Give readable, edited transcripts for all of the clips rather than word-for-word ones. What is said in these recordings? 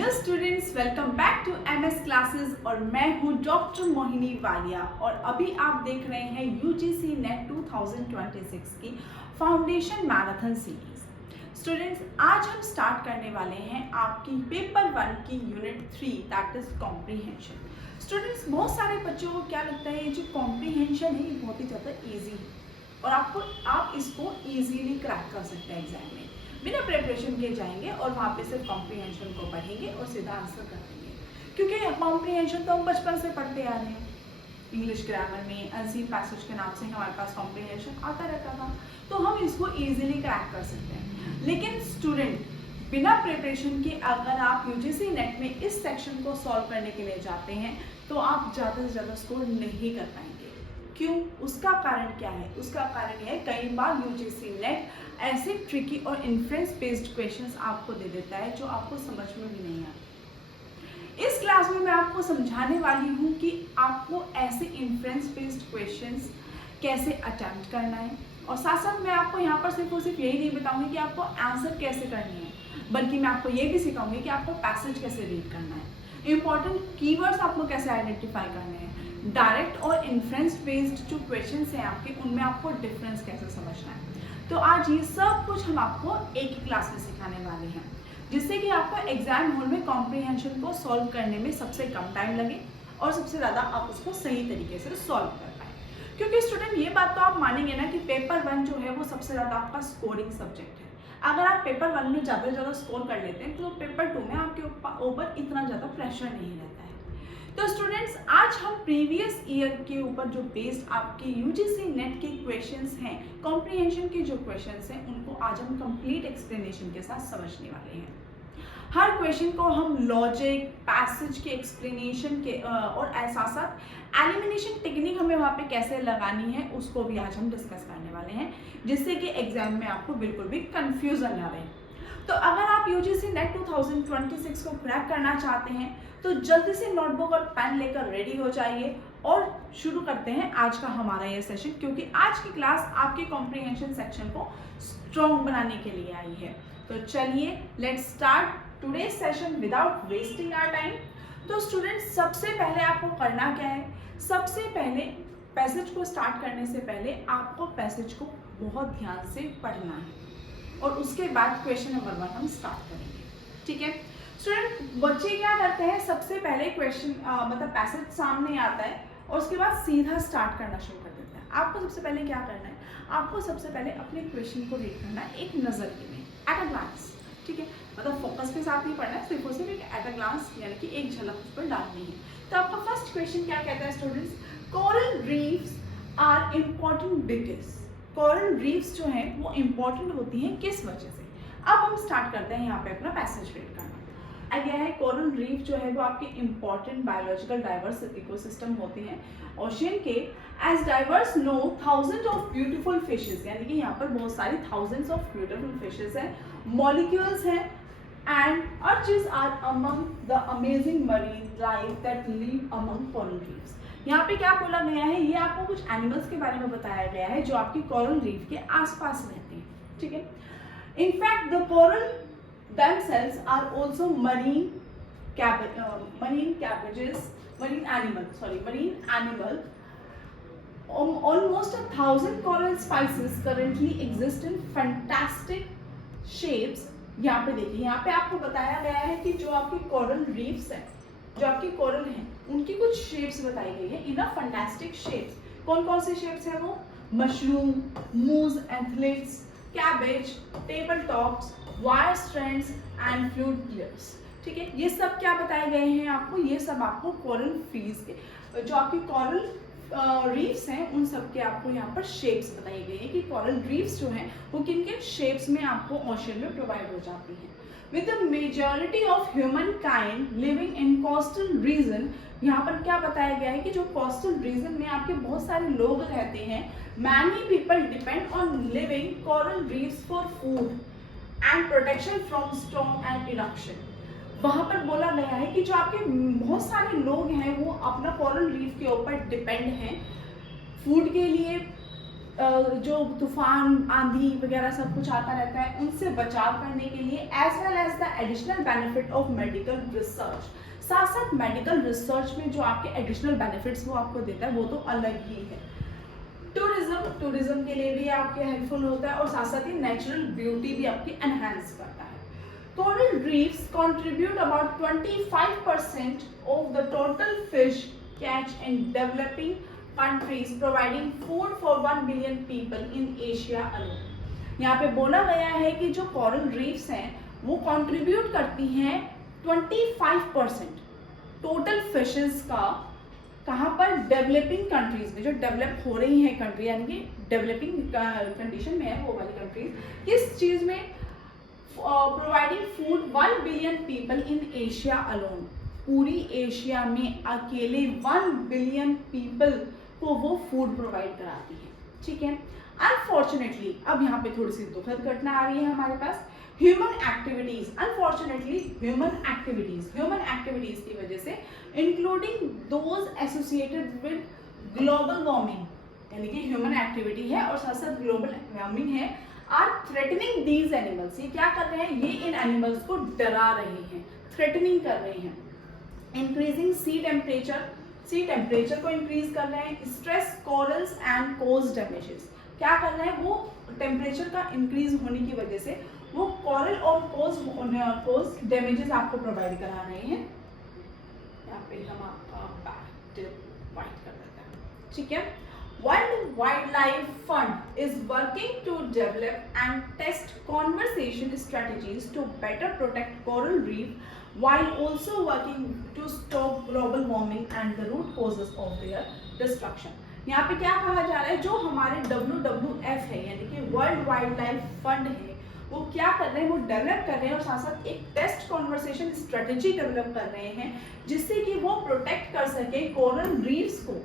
Hello students, welcome back to MS classes और मैं हूं डॉक्टर मोहिनी वालिया और अभी आप देख रहे हैं यूजीसी नेट 2026 की फाउंडेशन मैराथन सीरीज। स्टूडेंट्स, आज हम स्टार्ट करने वाले हैं आपकी पेपर 1 की unit 3 that is comprehension. Students, बहुत सारे बच्चों को क्या लगता है ये जो कॉम्प्रीहेंशन है ये बहुत ही ज़्यादा ईजी है और आप इसको ईजीली क्रैक कर सकते हैं एग्जाम में। बिना प्रिपरेशन के जाएंगे और वहाँ पे सिर्फ कॉम्प्रीहेंशन को पढ़ेंगे और सीधा आंसर कर देंगे, क्योंकि कॉम्प्रीहेंशन तो हम बचपन से पढ़ते आ रहे हैं। इंग्लिश ग्रामर में अनसीन पैसेज के नाम से हमारे पास कॉम्प्रीहेंशन आता रहता था, तो हम इसको इजीली क्रैक कर सकते हैं। लेकिन स्टूडेंट, बिना प्रिपरेशन के अगर आप यूजीसी नेट में इस सेक्शन को सॉल्व करने के लिए जाते हैं तो आप ज़्यादा से ज़्यादा स्कोर नहीं कर पाएंगे। क्यों? उसका कारण क्या है? उसका कारण यह है कई बार यूजीसी नेट ऐसे ट्रिकी और इन्फ्रेंस बेस्ड क्वेश्चंस आपको दे देता है जो आपको समझ में भी नहीं आते। इस क्लास में मैं आपको समझाने वाली हूँ कि आपको ऐसे इन्फ्रेंस बेस्ड क्वेश्चंस कैसे अटेम्प्ट करना है और साथ साथ मैं आपको यहाँ पर सिर्फ और सिर्फ यही नहीं बताऊंगी कि आपको आंसर कैसे करनी है, बल्कि मैं आपको ये भी सिखाऊंगी कि आपको पैसेज कैसे रीड करना है, इंपॉर्टेंट कीवर्ड्स आपको कैसे आइडेंटिफाई करने हैं, डायरेक्ट और इन्फ्रेंस बेस्ड जो क्वेश्चंस हैं आपके उनमें आपको डिफरेंस कैसे समझना है। तो आज ये सब कुछ हम आपको एक ही क्लास में सिखाने वाले हैं, जिससे कि आपको एग्जाम हॉल में कॉम्प्रीहेंशन को सॉल्व करने में सबसे कम टाइम लगे और सबसे ज़्यादा आप उसको सही तरीके से सॉल्व कर पाए। क्योंकि स्टूडेंट, ये बात तो आप मानेंगे ना कि पेपर 1 जो है वो सबसे ज़्यादा आपका स्कोरिंग सब्जेक्ट है। अगर आप पेपर 1 में ज़्यादा से ज़्यादा स्कोर कर लेते हैं तो पेपर 2 में आपके ऊपर इतना ज़्यादा प्रेशर नहीं रहता है। तो स्टूडेंट्स, आज हम प्रीवियस ईयर के ऊपर जो बेस्ड आपके यूजीसी नेट के क्वेश्चंस हैं, कॉम्प्रीहेंशन के जो क्वेश्चंस हैं, उनको आज हम कंप्लीट एक्सप्लेनेशन के साथ समझने वाले हैं। हर क्वेश्चन को हम लॉजिक, पैसेज के एक्सप्लेनेशन के और साथ साथ एलिमिनेशन टेक्निक हमें वहाँ पे कैसे लगानी है उसको भी आज हम डिस्कस करने वाले हैं, जिससे कि एग्जाम में आपको बिल्कुल भी कंफ्यूजन ना रहे। तो अगर आप यूजीसी नेट 2026 को क्रैक करना चाहते हैं तो जल्दी से नोटबुक और पेन लेकर रेडी हो जाइए और शुरू करते हैं आज का हमारा ये सेशन, क्योंकि आज की क्लास आपके कॉम्प्रीहेंशन सेक्शन को स्ट्रॉन्ग बनाने के लिए आई है। तो चलिए let's start today's session without wasting our time. तो स्टूडेंट्स, सबसे पहले आपको करना क्या है? सबसे पहले पैसेज को स्टार्ट करने से पहले आपको पैसेज को बहुत ध्यान से पढ़ना है और उसके बाद क्वेश्चन नंबर 1 हम स्टार्ट करेंगे, ठीक है? स्टूडेंट, बच्चे क्या करते हैं, सबसे पहले क्वेश्चन मतलब पैसेज सामने आता है और उसके बाद सीधा स्टार्ट करना शुरू कर देते हैं। आपको सबसे पहले क्या करना है? आपको सबसे पहले अपने क्वेश्चन को रीड करना है एक नज़र में, एट अ ग्लांस, ठीक है? मतलब फोकस के साथ नहीं पढ़ना है, सिर्फ और सिर्फ एक एट अ ग्लांस यानी कि एक झलक उस पर डालनी है। तो आपका फर्स्ट क्वेश्चन क्या कहता है students? Coral reefs are important because coral reefs जो हैं वो इम्पॉर्टेंट होती हैं किस वजह से? अब हम स्टार्ट करते हैं यहाँ पे अपना पैसेज रीड करना। आगे है कोरल रीफ जो है वो आपके इम्पॉर्टेंट बायोलॉजिकल डाइवर्स इकोसिस्टम होते हैं ओशियन के। As divers know thousand of beautiful fishes, यानी कि यहाँ पर बहुत सारी थाउजेंड्स ऑफ ब्यूटीफुल फिशेस हैं, मॉलिक्यूल्स हैं, and urchins are among the amazing marine life that live among coral reefs. यहाँ पे क्या बोला गया है? ये आपको कुछ एनिमल्स के बारे में बताया गया है जो आपकी कोरल रीफ के आसपास रहते हैं, ठीक है? In fact the coral themselves are also marine animal. Almost 1,000 coral species currently exist in fantastic shapes. यहाँ पे देखिए, यहाँ पे आपको बताया गया है कि जो आपके कोरल रीफ्स हैं, जो आपके कोरल हैं, उनकी कुछ शेप्स बताई गई है इन अ फैंटास्टिक शेप्स। कौन कौन से शेप्स हैं वो? Mushroom, moose, antlers, cabbage, table tops, wire strands and fluid players, ठीक है? ये सब क्या बताए गए हैं आपको? ये सब आपको कोरल फ्रीज के जो आपके कोरल रीफ्स हैं उन सब के आपको यहाँ पर शेप्स बताई गई है कि कोरल रीफ्स जो हैं वो किन किन शेप्स में आपको ओशन में प्रोवाइड हो जाती हैं। With the majority of human kind living in coastal region, यहाँ पर क्या बताया गया है कि जो कोस्टल रीजन में आपके बहुत सारे लोग रहते हैं, many people depend on living coral reefs for food and protection from storm and eruption. वहाँ पर बोला गया है कि जो आपके बहुत सारे लोग हैं वो अपना कोरल रीफ के ऊपर डिपेंड हैं फूड के लिए, जो तूफान आंधी वगैरह सब कुछ आता रहता है उनसे बचाव करने के लिए, as well as the additional benefit of medical research. साथ साथ मेडिकल रिसर्च में जो आपके एडिशनल बेनिफिट्स वो आपको देता है वो तो अलग ही है। टूरिज्म के लिए भी आपके हेल्पफुल होता है और साथ साथ ही नेचुरल ब्यूटी भी आपकी एनहांस करता है। Coral reefs contribute about 25% of the total fish catch in developing countries, providing food for 1 billion people in Asia alone। यहाँ पे बोला गया है कि जो कोरल रीफ्स हैं वो कंट्रीब्यूट करती हैं 25% टोटल फिशेस का, कहाँ पर, डेवलपिंग कंट्रीज में, जो डेवलप हो रही हैं कंट्री, यानी कि डेवलपिंग कंडीशन में है वो वाली कंट्रीज, किस चीज़ में, providing food 1 billion people in Asia alone, पूरी एशिया में अकेले 1 बिलियन पीपल को वो फूड प्रोवाइड कराती है। ठीक है, अनफॉर्चुनेटली अब यहाँ पे थोड़ी सी दुखद घटना आ रही है हमारे पास। Human activities, unfortunately human activities की वजह से, including those associated with global warming, यानी कि ह्यूमन एक्टिविटी है और साथ साथ ग्लोबल वार्मिंग है, आर थ्रेटनिंग दीज एनिमल्स। ये क्या कर रहे हैं, ये इन एनिमल्स को डरा रहे हैं, थ्रेटनिंग कर रहे हैं। इंक्रीजिंग सी टेम्परेचर को इंक्रीज कर रहे हैं, stress corals and cause damages. क्या कर रहे हैं, वो टेम्परेचर का इंक्रीज होने की वजह से वो कोरल और कोज डैमेजेस आपको प्रोवाइड करा रहे हैं। यहाँ पे हम आपका वाइट कर देते हैं। ठीक है, World Wildlife Fund is working to develop and test conversation strategies to better protect coral reef while also working to stop global warming and the root causes of their destruction। यहाँ पे क्या कहा जा रहा है, जो हमारे WWF है यानी कि वर्ल्ड वाइल्ड लाइफ फंड है, वो क्या कर रहे हैं, वो डेवलप कर रहे हैं और साथ साथ एक टेस्ट कॉन्वर्सेशन स्ट्रेटजी डेवलप कर रहे हैं जिससे कि वो प्रोटेक्ट कर सके कोरल रीफ्स को,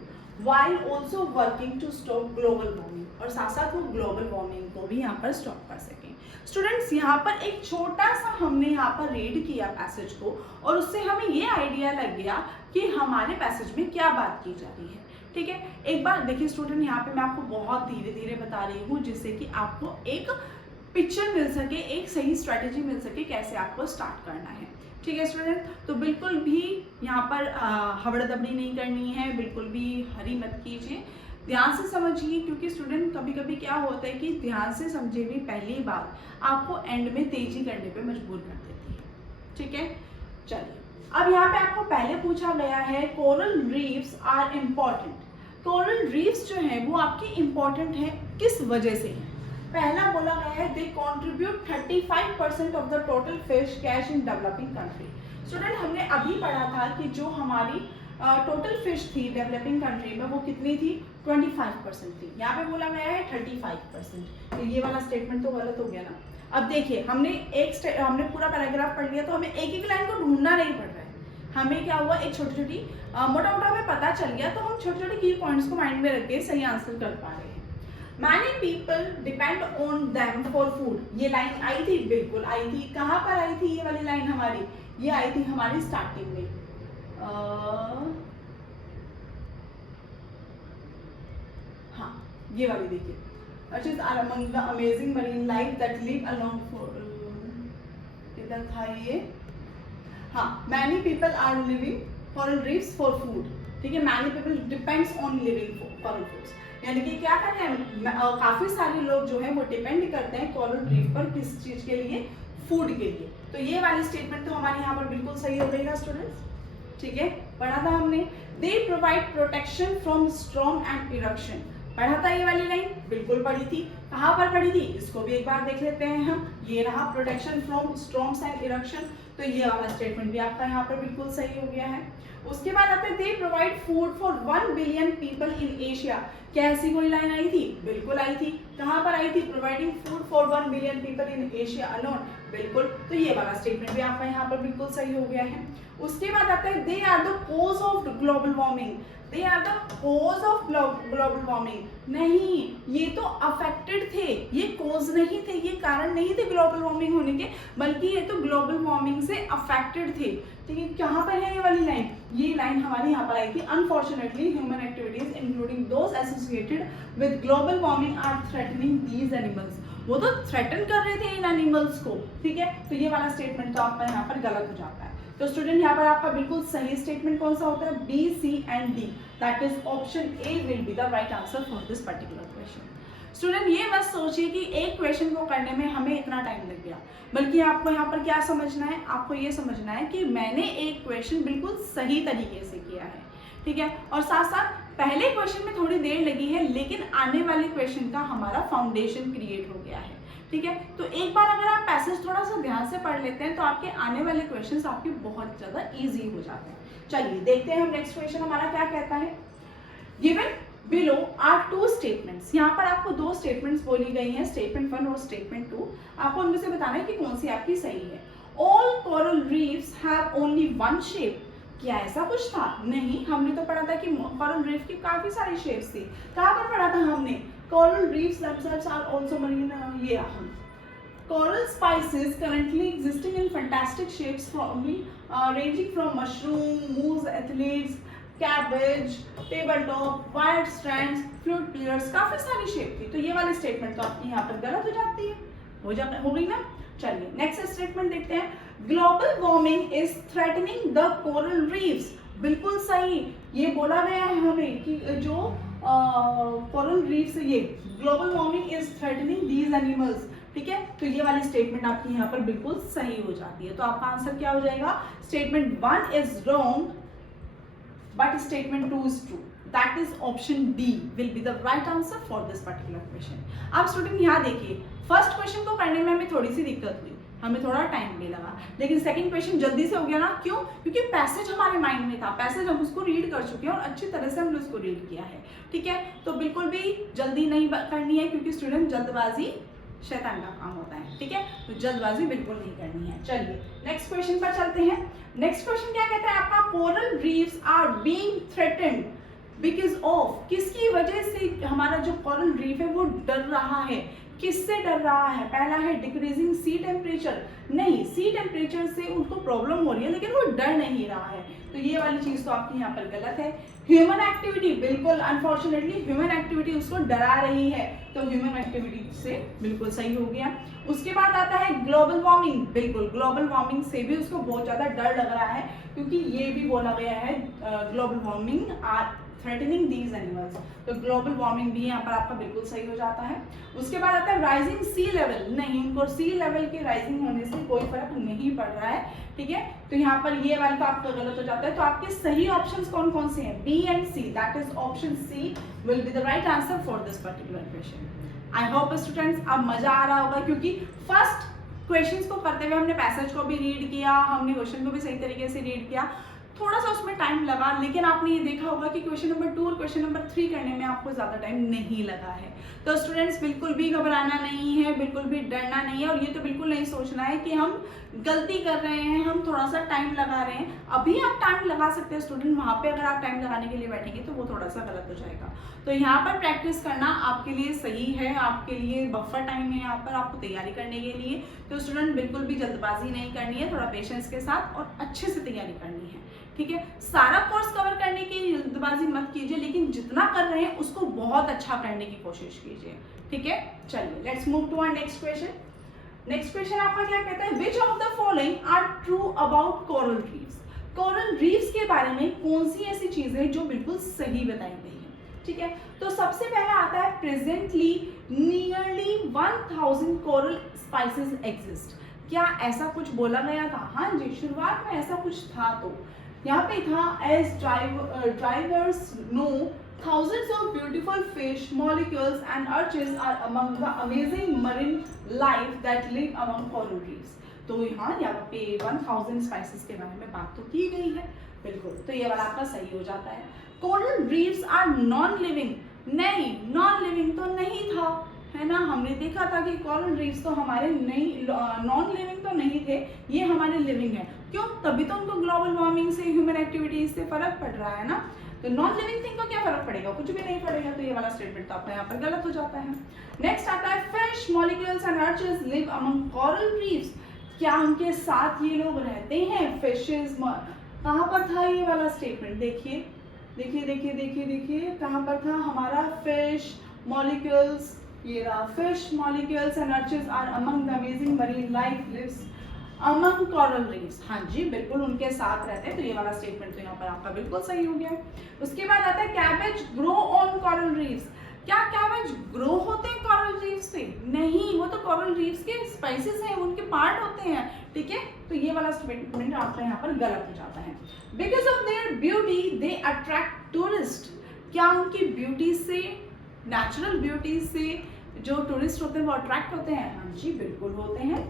while also working to stop global warming, और साथ साथ वो ग्लोबल वार्मिंग को भी यहाँ पर स्टॉप कर सकें। स्टूडेंट्स, यहाँ पर एक छोटा सा हमने यहाँ पर रीड किया पैसेज को और उससे हमें ये आइडिया लग गया कि हमारे पैसेज में क्या बात की जा रही है। ठीक है, एक बार देखिए स्टूडेंट, यहाँ पे मैं आपको बहुत धीरे धीरे बता रही हूँ जिससे कि आपको एक पिक्चर मिल सके, एक सही स्ट्रैटेजी मिल सके कैसे आपको स्टार्ट करना है। ठीक है स्टूडेंट, तो बिल्कुल भी यहाँ पर हबड़ दबड़ी नहीं करनी है, बिल्कुल भी हरी मत कीजिए, ध्यान से समझिए, क्योंकि स्टूडेंट कभी कभी क्या होता है कि ध्यान से समझे भी पहली बात आपको एंड में तेजी करने पे मजबूर कर देती है। ठीक है, चलिए अब यहाँ पे आपको पहले पूछा गया है coral reefs are important. Coral reefs जो है वो आपकी इम्पॉर्टेंट है, किस वजह से है? पहला बोला गया है they contribute 35% of the total fish catch in developing country. Student, हमने अभी पढ़ा था कि जो हमारी टोटल फिश थी डेवलपिंग कंट्री में वो कितनी थी, 25% थी। यहाँ पे बोला गया है 35%, तो ये वाला स्टेटमेंट तो गलत हो गया ना। अब देखिए, हमने पूरा पैराग्राफ पढ़ लिया तो हमें एक एक लाइन को ढूंढना नहीं पड़ रहा है। हमें क्या हुआ, एक छोटी छोटी मोटा मोटा हमें पता चल गया, तो हम छोटे छोटे की पॉइंट्स को माइंड में रख के सही आंसर कर पा रहे हैं। Many people depend on them for food। ये लाइन आई थी, बिल्कुल आई थी। कहाँ पर आई थी ये वाली लाइन हमारी, ये आई थी हमारी स्टार्टिंग में। हाँ, ये वाली देखिए, Fishes are among the amazing marine life that live along for किधर था ये, हाँ, many people are living coral reefs for food। ठीक है, many people depends on living coral reefs, यानी कि क्या कर रहे हैं, काफी सारे लोग जो है वो डिपेंड करते हैं कोरल रीफ पर, किस चीज के लिए, फूड के लिए। तो ये वाली स्टेटमेंट तो हमारी यहाँ पर बिल्कुल सही हो गई ना स्टूडेंट्स। ठीक है, पढ़ा था हमने, they provide protection from storm and eruption, पढ़ा था ये वाली लाइन, बिल्कुल पढ़ी थी। कहाँ पर पढ़ी थी, इसको भी एक बार देख लेते हैं हम। ये रहा protection from storms and eruption, तो ये वाला स्टेटमेंट भी आपका यहाँ पर बिल्कुल सही हो गया है। उसके बाद आते हैं they provide food for 1 billion people in Asia. क्या ऐसी कोई लाइन आई थी, बिल्कुल आई थी। कहाँ पर आई थी, providing food for 1 billion people in Asia alone, बिल्कुल, तो ये वाला स्टेटमेंट भी आपका यहाँ पर बिल्कुल सही हो गया है। उसके बाद आता है they are the cause of global warming, they are the cause of global warming. नहीं, ये तो अफेक्टेड थे, ये कॉज नहीं थे, ये कारण नहीं थे ग्लोबल वार्मिंग होने के, बल्कि ये तो ग्लोबल वार्मिंग से अफेक्टेड थे। ठीक है, कहाँ पर है ये वाली लाइन? ये लाइन हमारी यहाँ पर आई थी, unfortunately human activities including those associated with global warming are threatening these animals. वो तो थ्रेटन कर रहे थे इन एनिमल्स को। ठीक है, तो ये वाला स्टेटमेंट तो आपका यहाँ पर गलत हो जाता है। तो स्टूडेंट यहाँ पर आपका बिल्कुल सही स्टेटमेंट कौन सा होता है? B, C and D, that is option A will be the right answer for this particular question. Student ये मत सोचिए कि एक क्वेश्चन को करने में हमें इतना टाइम लग गया, बल्कि आपको यहाँ पर क्या समझना है? आपको ये समझना है कि मैंने एक क्वेश्चन बिल्कुल सही तरीके से किया है। ठीक है, और साथ साथ पहले क्वेश्चन में थोड़ी देर लगी है, लेकिन आने वाले क्वेश्चन का हमारा फाउंडेशन क्रिएट हो गया है। ठीक है, तो एक बार अगर आप पैसेज थोड़ा सा ध्यान से पढ़ लेते हैं तो आपके आने वाले क्वेश्चंस आपके बहुत ज्यादा इजी हो जाते हैं। चलिए देखते हैं हम नेक्स्ट क्वेश्चन हमारा क्या कहता है। Given below are two statements, यहाँ पर आपको दो स्टेटमेंट्स बोली गई हैं, स्टेटमेंट 1 और स्टेटमेंट 2। आपको उनमें से बताना है कि कौन सी आपकी सही है। All coral reefs have only one shape, क्या ऐसा कुछ था? नहीं, हमने तो पढ़ा था कि कोरल रीफ की काफी सारी शेप्स थी। कहाँ पर पढ़ा था हमने? coral reefs themselves are also marine coral species currently existing in fantastic shapes from ranging from mushroom, mousse, athletes, cabbage, tabletop, wide strands, flute players, काफी सारी शेप थी। तो ये वाली स्टेटमेंट तो आपकी यहाँ पर गलत हो जाती है, हो गई ना। चलिए नेक्स्ट स्टेटमेंट देखते हैं। Global warming is threatening the coral reefs, बिल्कुल सही। ये बोला गया है हमें कि जो कोरल रीफ्स, ये global warming is threatening these animals. ठीक है, तो ये वाली स्टेटमेंट आपकी यहाँ पर बिल्कुल सही हो जाती है। तो आपका आंसर क्या हो जाएगा? Statement 1 is wrong but statement 2 is true, that is option D will be the right answer for this particular question. अब स्टूडेंट यहाँ देखिए, फर्स्ट क्वेश्चन को करने में हमें थोड़ी सी दिक्कत हुई, हमें थोड़ा टाइम भी लगा, लेकिन सेकंड क्वेश्चन जल्दी से हो गया ना। क्यों? क्योंकि पैसेज हमारे माइंड में था, पैसेज हम उसको रीड कर चुके हैं और अच्छी तरह से हमने उसको रीड किया है। ठीक है, तो बिल्कुल भी जल्दी नहीं करनी है, क्योंकि स्टूडेंट जल्दबाजी शैतान का काम होता है। ठीक है, तो जल्दबाजी बिल्कुल नहीं करनी है। चलिए नेक्स्ट क्वेश्चन पर चलते हैं। नेक्स्ट क्वेश्चन क्या कहता है आपका? Coral reefs are being threatened because of, किसकी वजह से हमारा जो कोरल रीफ है वो डर रहा है? किससे डर रहा है? पहला है डिक्रीजिंग सी टेम्परेचर, नहीं, सी टेम्परेचर से उनको प्रॉब्लम हो रही है लेकिन वो डर नहीं रहा है, तो ये वाली चीज तो आपकी यहाँ पर गलत है। ह्यूमन एक्टिविटी, बिल्कुल अनफॉर्चुनेटली ह्यूमन एक्टिविटी उसको डरा रही है, तो ह्यूमन एक्टिविटी से बिल्कुल सही हो गया। उसके बाद आता है ग्लोबल वार्मिंग, बिल्कुल ग्लोबल वार्मिंग से भी उसको बहुत ज्यादा डर लग रहा है, क्योंकि ये भी बोला गया है global warming are threatening these animals, तो ग्लोबल वार्मिंग भी यहाँ पर आपका बिल्कुल सही हो जाता है। उसके बाद आता है राइजिंग सी लेवल, नहीं, उनको सी लेवल के राइजिंग होने से कोई फर्क नहीं पड़ रहा है। ठीक है, तो यहाँ पर ये वाला तो आपका गलत हो जाता है। तो आपके सही ऑप्शंस कौन कौन से हैं? B and C, that is option C will be the right answer for this particular question. I hope students अब मजा आ रहा होगा, क्योंकि फर्स्ट क्वेश्चंस को करते हुए हमने पैसेज को भी रीड किया, हमने क्वेश्चन को भी सही तरीके से रीड किया, थोड़ा सा उसमें टाइम लगा, लेकिन आपने ये देखा होगा कि क्वेश्चन नंबर 2 और क्वेश्चन नंबर 3 करने में आपको ज़्यादा टाइम नहीं लगा है। तो स्टूडेंट्स बिल्कुल भी घबराना नहीं है, बिल्कुल भी डरना नहीं है, और ये तो बिल्कुल नहीं सोचना है कि हम गलती कर रहे हैं, हम थोड़ा सा टाइम लगा रहे हैं। अभी आप टाइम लगा सकते हैं स्टूडेंट, वहाँ पे अगर आप टाइम लगाने के लिए बैठेंगे तो वो थोड़ा सा गलत हो जाएगा। तो यहाँ पर प्रैक्टिस करना आपके लिए सही है, आपके लिए बफर टाइम है यहाँ पर आपको तैयारी करने के लिए। तो स्टूडेंट बिल्कुल भी जल्दबाजी नहीं करनी है, थोड़ा पेशेंस के साथ और अच्छे से तैयारी करनी है। ठीक है, सारा कोर्स कवर करने की जल्दबाजी मत कीजिए, लेकिन जितना कर रहे हैं उसको बहुत अच्छा करने की कोशिश कीजिए। ठीक है, चलिए let's move to our next question. Next question आपका क्या कहता है? Which of the following are true about coral reefs? Coral reefs के बारे में कौन सी ऐसी चीज है जो बिल्कुल सही बताई गई है? ठीक है, तो सबसे पहला आता है presently nearly 1000 coral spices exist. क्या ऐसा कुछ बोला गया था? हाँ जी, शुरुआत में ऐसा कुछ था। तो यहाँ पे था as drivers know thousands of beautiful fish, molecules and arches are among the amazing marine life that live among coral reefs। तो यहाँ पे 1000 स्पाइसेस के बारे में बात तो की गई है, बिल्कुल, तो ये वाला आपका सही हो जाता है। Coral reefs are non living, नहीं, नॉन लिविंग तो नहीं था, है ना। हमने देखा था कि कोरल रीफ्स तो हमारे नहीं, नॉन लिविंग तो नहीं थे, ये हमारे लिविंग है। क्यों? तभी तो उनको ग्लोबल वार्मिंग से, ह्यूमन एक्टिविटीज से फर्क पड़ रहा है ना। तो नॉन लिविंग थिंग को क्या फर्क पड़ेगा? कुछ भी नहीं पड़ेगा। तो ये वाला स्टेटमेंट तो आपका यहाँ पर गलत हो जाता है। नेक्स्ट आता है fish, molecules and archers live among coral reefs. क्या उनके साथ ये लोग रहते हैं? फिशेस, कहाँ पर था ये वाला स्टेटमेंट? देखिए देखिए देखिए देखिए देखिए, कहाँ पर था हमारा? फिश मॉलिक्यूल्स, ये रहा, fish molecules and archers are among the amazing marine life lives among coral reefs. हाँ जी, बिल्कुल उनके साथ रहते हैं। तो ये वाला स्टेटमेंट तो यहाँ पर आपका बिल्कुल सही हो गया है। उसके बाद आता है cabbage grow on coral reefs. क्या कैबेज ग्रो होते हैं कोरल रीफ्स पे? नहीं, वो तो कोरल रीफ्स के स्पाइसेस हैं, उनके पार्ट होते हैं, ठीक है। तो ये वाला स्टेटमेंट आपका यहाँ पर गलत हो जाता है। Because of their beauty they attract tourist. क्या उनकी ब्यूटी से, नेचुरल ब्यूटी से जो टूरिस्ट होते हैं वो अट्रैक्ट होते हैं? हाँ जी, बिल्कुल होते हैं।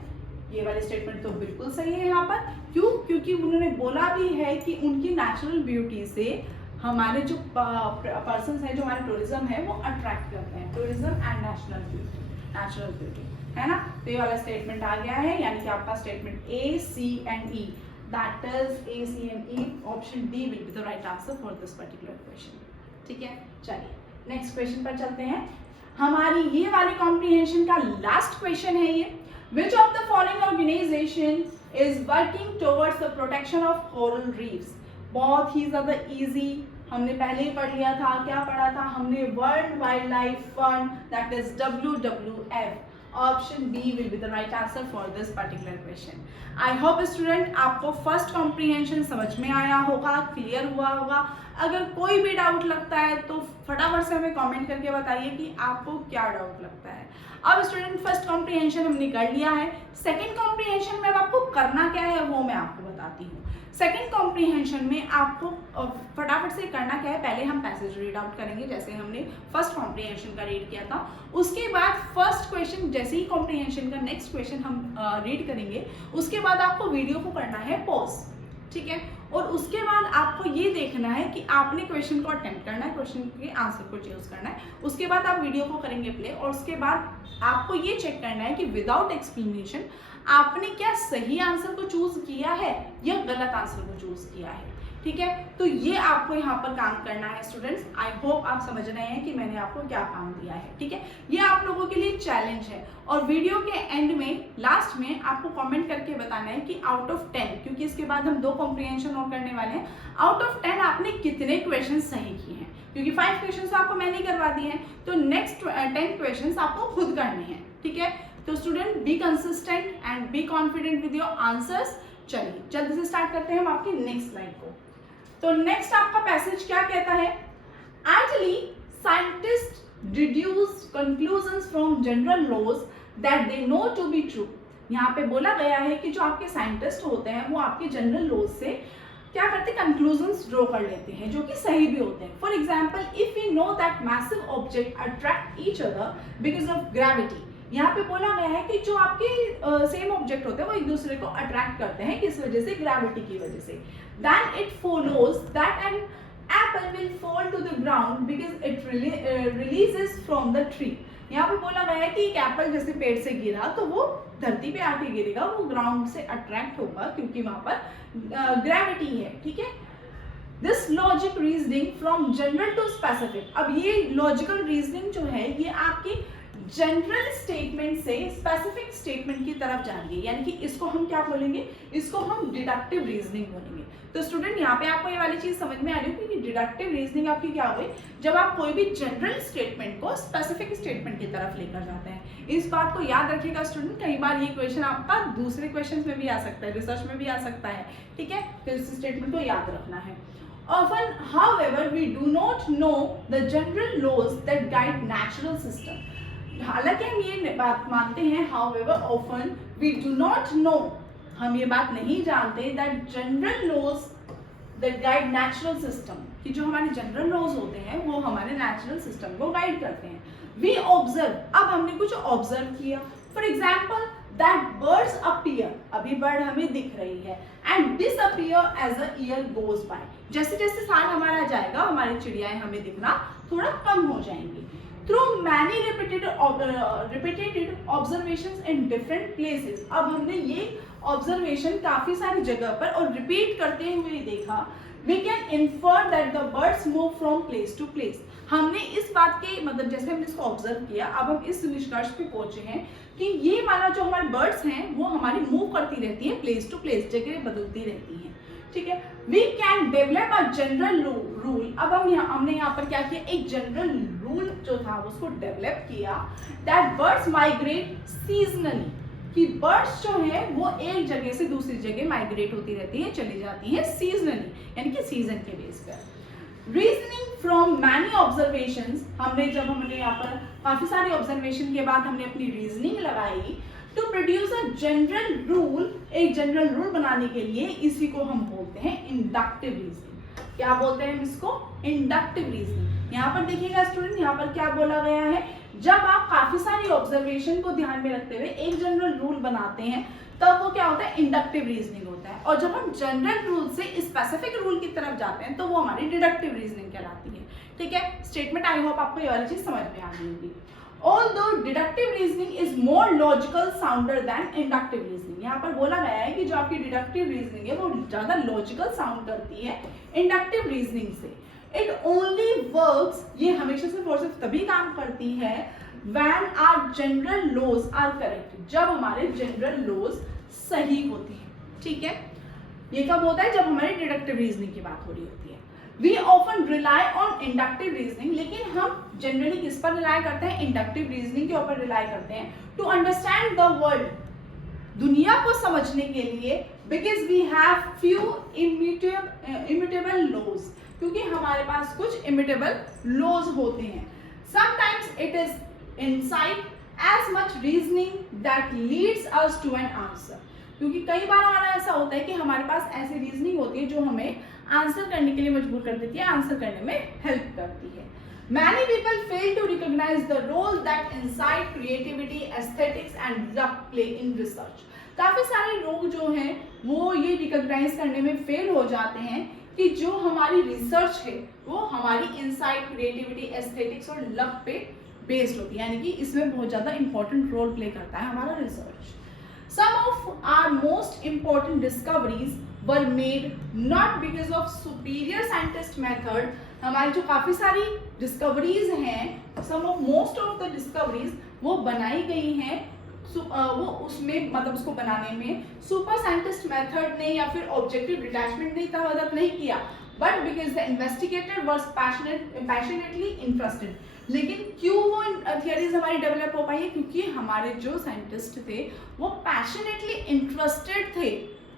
ये वाली स्टेटमेंट तो बिल्कुल सही है यहाँ पर। क्यों? क्योंकि उन्होंने बोला भी है कि उनकी नेचुरल ब्यूटी से हमारे जो पर्सन्स हैं, जो हमारे टूरिज्म है, वो अट्रैक्ट करते हैं। टूरिज्म एंड नेचुरल ब्यूटी, है ना। तो ये वाला स्टेटमेंट आ गया है, यानी कि आपका statement A, C and E, that is A, C and E, option D will be the right answer for this particular question. ठीक है, चलिए नेक्स्ट क्वेश्चन पर चलते हैं। हमारी ये वाली कॉम्प्रिहेंशन का लास्ट क्वेश्चन है ये। Which of the following organization is working towards the protection of coral reefs? बहुत ही ज़्यादा easy, हमने पहले ही पढ़ लिया था। क्या पढ़ा था हमने? World Wildlife Fund, that is WWF। Option B will be the right answer for this particular question. I hope student आपको फर्स्ट कॉम्प्रिहेंशन समझ में आया होगा, क्लियर हुआ होगा। अगर कोई भी डाउट लगता है तो फटाफट से हमें कमेंट करके बताइए कि आपको क्या डाउट लगता है। अब स्टूडेंट फर्स्ट कॉम्प्रिहेंशन हमने कर लिया है। सेकंड कॉम्प्रिहेंशन में अब आपको करना क्या है वो मैं आपको बताती हूँ। सेकंड कॉम्प्रिहेंशन में आपको फटाफट से करना क्या है, पहले हम पैसेज रीड आउट करेंगे जैसे हमने फर्स्ट कॉम्प्रिहेंशन का रीड किया था। उसके बाद फर्स्ट क्वेश्चन, जैसे ही कॉम्प्रिहेंशन का नेक्स्ट क्वेश्चन हम रीड करेंगे, उसके बाद आपको वीडियो को करना है पॉज, ठीक है। और उसके बाद आपको ये देखना है कि आपने क्वेश्चन को अटेम्प्ट करना है, क्वेश्चन के आंसर को चूज करना है। उसके बाद आप वीडियो को करेंगे प्ले, और उसके बाद आपको ये चेक करना है कि विदाउट एक्सप्लेनेशन आपने क्या सही आंसर को चूज किया है या गलत आंसर को चूज किया है, ठीक है। तो ये आपको यहाँ पर काम करना है स्टूडेंट्स। आई होप आप समझ रहे हैं कि मैंने आपको क्या काम दिया है, ठीक है। ये आप लोगों के लिए चैलेंज है, और वीडियो के एंड में, लास्ट में आपको कमेंट करके बताना है कि आउट ऑफ 10, क्योंकि इसके बाद हम 2 कॉम्प्रिहेंशन और करने वाले हैं, आउट ऑफ 10 आपने कितने क्वेश्चन सही किए हैं। क्योंकि 5 क्वेश्चन आपको मैंने करवा दिए हैं, तो नेक्स्ट 10 क्वेश्चन आपको खुद करने हैं, ठीक है। तो student be consistent and be confident with your answers. चलिए जल्दी से स्टार्ट करते हैं हम आपकी नेक्स्ट स्लाइड को। तो नेक्स्ट आपका पैसेज क्या कहता है? Ideally, scientists deduce conclusions from general laws that they know to be true. यहाँ पे बोला गया है कि जो आपके साइंटिस्ट होते हैं वो आपके जनरल लॉज से क्या करते हैं? कंक्लूजन्स ड्रॉ कर लेते हैं जो कि सही भी होते हैं। For example, if we know that massive object attract each other because of gravity, यहाँ पे बोला गया है कि जो आपके सेम ऑब्जेक्ट होते हैं वो एक दूसरे को अट्रैक्ट करते हैं, किस वजह से? ग्रेविटी की वजह से। Then it follows that an apple will fall to the ground because it releases from the tree. यहाँ पे बोला गया है कि एक एप्पल जैसे पेड़ से गिरा तो वो धरती पे आके गिरेगा, वो ग्राउंड से अट्रैक्ट होगा क्योंकि वहां पर ग्रेविटी है, ठीक है। This logic reasoning from general to specific. अब ये लॉजिकल रीजनिंग जो है ये आपकी जनरल स्टेटमेंट से स्पेसिफिक स्टेटमेंट की तरफ जा रही है, यानी कि इसको हम क्या बोलेंगे? इसको हम डिडक्टिव रीजनिंग बोलेंगे। तो स्टूडेंट यहाँ पे आपको ये वाली चीज समझ में आ रही है कि डिडक्टिव रीजनिंग आपकी क्या हुई? जब आप कोई भी जनरल स्टेटमेंट को स्पेसिफिक स्टेटमेंट की तरफ लेकर जाते हैं। इस बात को याद रखिएगा स्टूडेंट, कई बार ये क्वेश्चन आपका दूसरे क्वेश्चन में भी आ सकता है, रिसर्च में भी आ सकता है, ठीक है। तो इस स्टेटमेंट को याद रखना है। Often, however, we do not know the general laws that guide natural system. हालांकि हम ये बात मानते हैं, however often we do not know, हम ये बात नहीं जानते that general laws that guide natural system, कि जो हमारे जनरल लॉज होते हैं वो हमारे नेचुरल सिस्टम को गाइड करते हैं। We observe, अब हमने कुछ ऑब्जर्व किया। For example, that birds appear, अभी बर्ड हमें दिख रही है, and disappear as the year goes by, जैसे जैसे साल हमारा जाएगा हमारी चिड़ियाएं हमें दिखना थोड़ा कम हो जाएंगी। Through many repeated observations in different places. अब हमने ये ऑब्जर्वेशन काफी सारी जगह पर और रिपीट करते हुए देखा। We can infer that the birds move from place to place. हमने इस बात के मतलब जैसे हमने इसको ऑब्जर्व किया, अब हम इस निष्कर्ष पे पहुंचे हैं कि ये वाला जो हमारे बर्ड्स हैं वो हमारी मूव करती रहती है प्लेस टू प्लेस, जगह बदलती रहती हैं, ठीक है। We can develop a general rule. अब हमने यहाँ पर क्या किया, एक जनरल रूल जो था उसको डेवलप किया, दैट बर्ड्स माइग्रेट सीजनली, कि बर्ड्स जो है वो एक जगह से दूसरी जगह माइग्रेट होती रहती है, चली जाती है सीजनली, यानी कि सीजन के बेस पर। रीजनिंग फ्रॉम मैनी ऑब्जर्वेशंस, हमने यहाँ पर काफी सारे ऑब्जर्वेशन के बाद हमने अपनी रीजनिंग लगाई to produce a general rule. एक जनरल रूल बनाने के लिए इसी को हम बोलते हैं इंडक्टिव रीजनिंग। क्या बोलते हैं इसको, इंडक्टिव रीजनिंग। यहाँ पर देखिएगा स्टूडेंट, यहाँ पर क्या बोला गया है, जब आप काफी सारी ऑब्जर्वेशन को ध्यान में रखते हुए एक जनरल रूल बनाते हैं तब वो क्या होता है, इंडक्टिव रीजनिंग होता है। और जब हम जनरल रूल से स्पेसिफिक रूल की तरफ जाते हैं तो वो हमारी डिडक्टिव रीजनिंग कहलाती है, ठीक है। स्टेटमेंट आई होप आपको ये वाली चीज समझ में आ गई होगी। Although deductive reasoning is more logical sounder than inductive reasoning, यहाँ पर बोला गया है कि जो आपकी डिडक्टिव रीजनिंग है वो ज्यादा लॉजिकल साउंड करती है इंडक्टिव रीजनिंग से। It only works, ये हमेशा सिर्फ और सिर्फ तभी काम करती है when our general laws are correct, जब हमारे जनरल लॉज सही होते हैं, ठीक है। ये कब होता है, जब हमारी डिडक्टिव रीजनिंग की बात हो रही होती है। We often rely on inductive reasoning, लेकिन हम जनरली किस पर रिलाई करते हैं, इंडक्टिव रीजनिंग के ऊपर रिलाई करते हैं टू अंडरस्टैंड द वर्ल्ड, दुनिया को समझने के लिए, because we have few immutable laws, क्योंकि हमारे पास कुछ इम्यूटेबल लॉज होते हैं। Sometimes it is insight as much reasoning that leads us to an answer, क्योंकि कई बार हमारा ऐसा होता है कि हमारे पास ऐसी रीजनिंग होती है जो हमें आंसर करने के लिए मजबूर कर देती है, आंसर करने में हेल्प करती है। Many people fail to recognize the role that insight, creativity, aesthetics and luck play in research. काफी सारे लोग जो हैं वो ये रिकॉग्नाइज करने में फेल हो जाते हैं कि जो हमारी रिसर्च है वो हमारी इंसाइट, क्रिएटिविटी, एस्थेटिक्स और लक पे बेस्ड होती है, यानी कि इसमें बहुत ज्यादा इंपॉर्टेंट रोल प्ले करता है हमारा research. Some of our most important discoveries were made not because of superior scientist method. हमारी जो काफी सारी डिस्कवरीज हैं, most of the discoveries वो बनाई गई हैं वो उसमें मतलब उसको बनाने में सुपर साइंटिस्ट मेथड ने या फिर ऑब्जेक्टिव डिटैचमेंट ने इतना मदद नहीं किया, but because the investigator was passionately interested. लेकिन क्यों वो थियरीज हमारी डेवलप हो पाई है, क्योंकि हमारे जो साइंटिस्ट थे वो पैशनेटली इंटरेस्टेड थे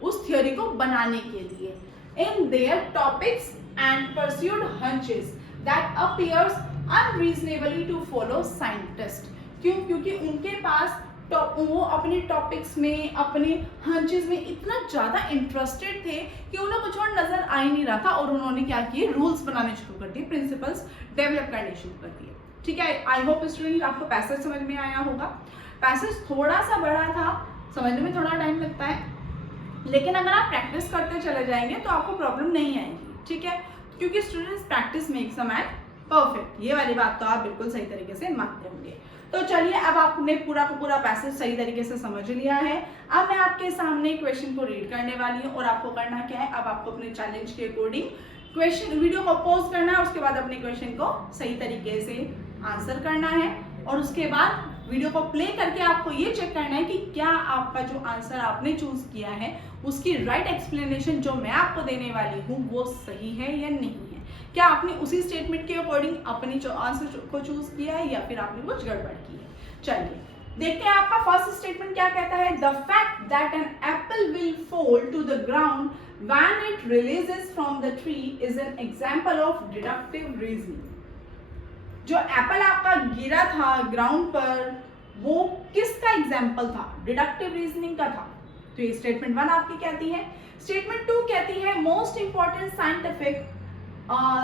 उस थियोरी को बनाने के लिए in their topics and pursued hunches that appears unreasonably to follow scientist. क्यों, क्योंकि उनके पास वो अपने टॉपिक्स में, अपने हंचेस में इतना ज़्यादा इंटरेस्टेड थे कि उन्हें कुछ और नज़र आ ही नहीं रहा था और उन्होंने क्या किए, रूल्स बनाने शुरू कर दिए, प्रिंसिपल्स डेवलप करने शुरू कर दिए, ठीक है। आई होप स्टूडेंट आपको पैसेज समझ में आया होगा। पैसेज थोड़ा सा बड़ा था, समझने में थोड़ा टाइम लगता है, लेकिन अगर आप प्रैक्टिस करते चले जाएंगे तो आपको प्रॉब्लम नहीं आएगी, ठीक है, क्योंकि students practice makes a man perfect, ये वाली बात तो आप बिल्कुल सही तरीके से मानते होंगे। तो चलिए, अब आपने पूरा का पूरा पैसेज सही तरीके से समझ लिया है। अब मैं आपके सामने क्वेश्चन को रीड करने वाली हूँ और आपको करना क्या है, अब आपको अपने चैलेंज के अकॉर्डिंग क्वेश्चन वीडियो को पॉज करना है, उसके बाद अपने क्वेश्चन को सही तरीके से आंसर करना है और उसके बाद वीडियो को प्ले करके आपको ये चेक करना है कि क्या आपका जो आंसर आपने चूज किया है उसकी राइट एक्सप्लेनेशन जो मैं आपको देने वाली हूँ वो सही है या नहीं है। क्या आपने उसी स्टेटमेंट के अकॉर्डिंग अपने जो आंसर को चूज किया है या फिर आपने कुछ गड़बड़ की है। चलिए देखते हैं आपका फर्स्ट स्टेटमेंट क्या कहता है। The fact that an apple will fall to the ground when it releases from the tree is an example of deductive reasoning. जो एप्पल आपका गिरा था ग्राउंड पर वो किसका एग्जाम्पल था, डिडक्टिव रीजनिंग का था। तो ये स्टेटमेंट 1 आपकी कहती है। स्टेटमेंट 2 कहती है most important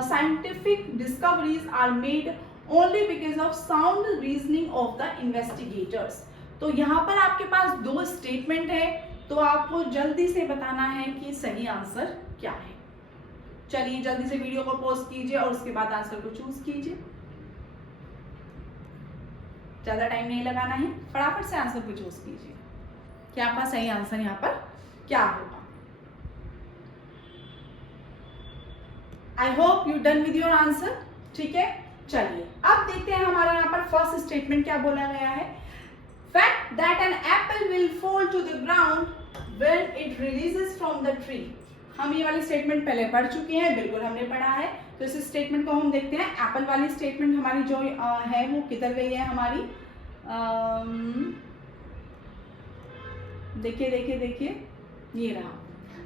scientific discoveries are made only because of sound reasoning of the investigators. तो यहाँ पर आपके पास 2 स्टेटमेंट है, तो आपको जल्दी से बताना है कि सही आंसर क्या है। चलिए जल्दी से वीडियो को पॉज कीजिए और उसके बाद आंसर को चूज कीजिए। ज़्यादा टाइम नहीं लगाना है, फटाफट से आंसर को चूज कीजिए कि आपका सही आंसर यहाँ पर क्या होगा। I hope you done with your answer. ठीक है, चलिए अब देखते हैं हमारा यहाँ पर फर्स्ट स्टेटमेंट क्या बोला गया है। Fact that an apple will fall to the ground when it releases from the tree. हम ये वाली स्टेटमेंट पहले पढ़ चुके हैं, बिल्कुल हमने पढ़ा है। तो इस स्टेटमेंट को हम देखते हैं। एप्पल वाली स्टेटमेंट हमारी जो है वो किधर गई है हमारी, देखिए देखिए देखिए, ये रहा।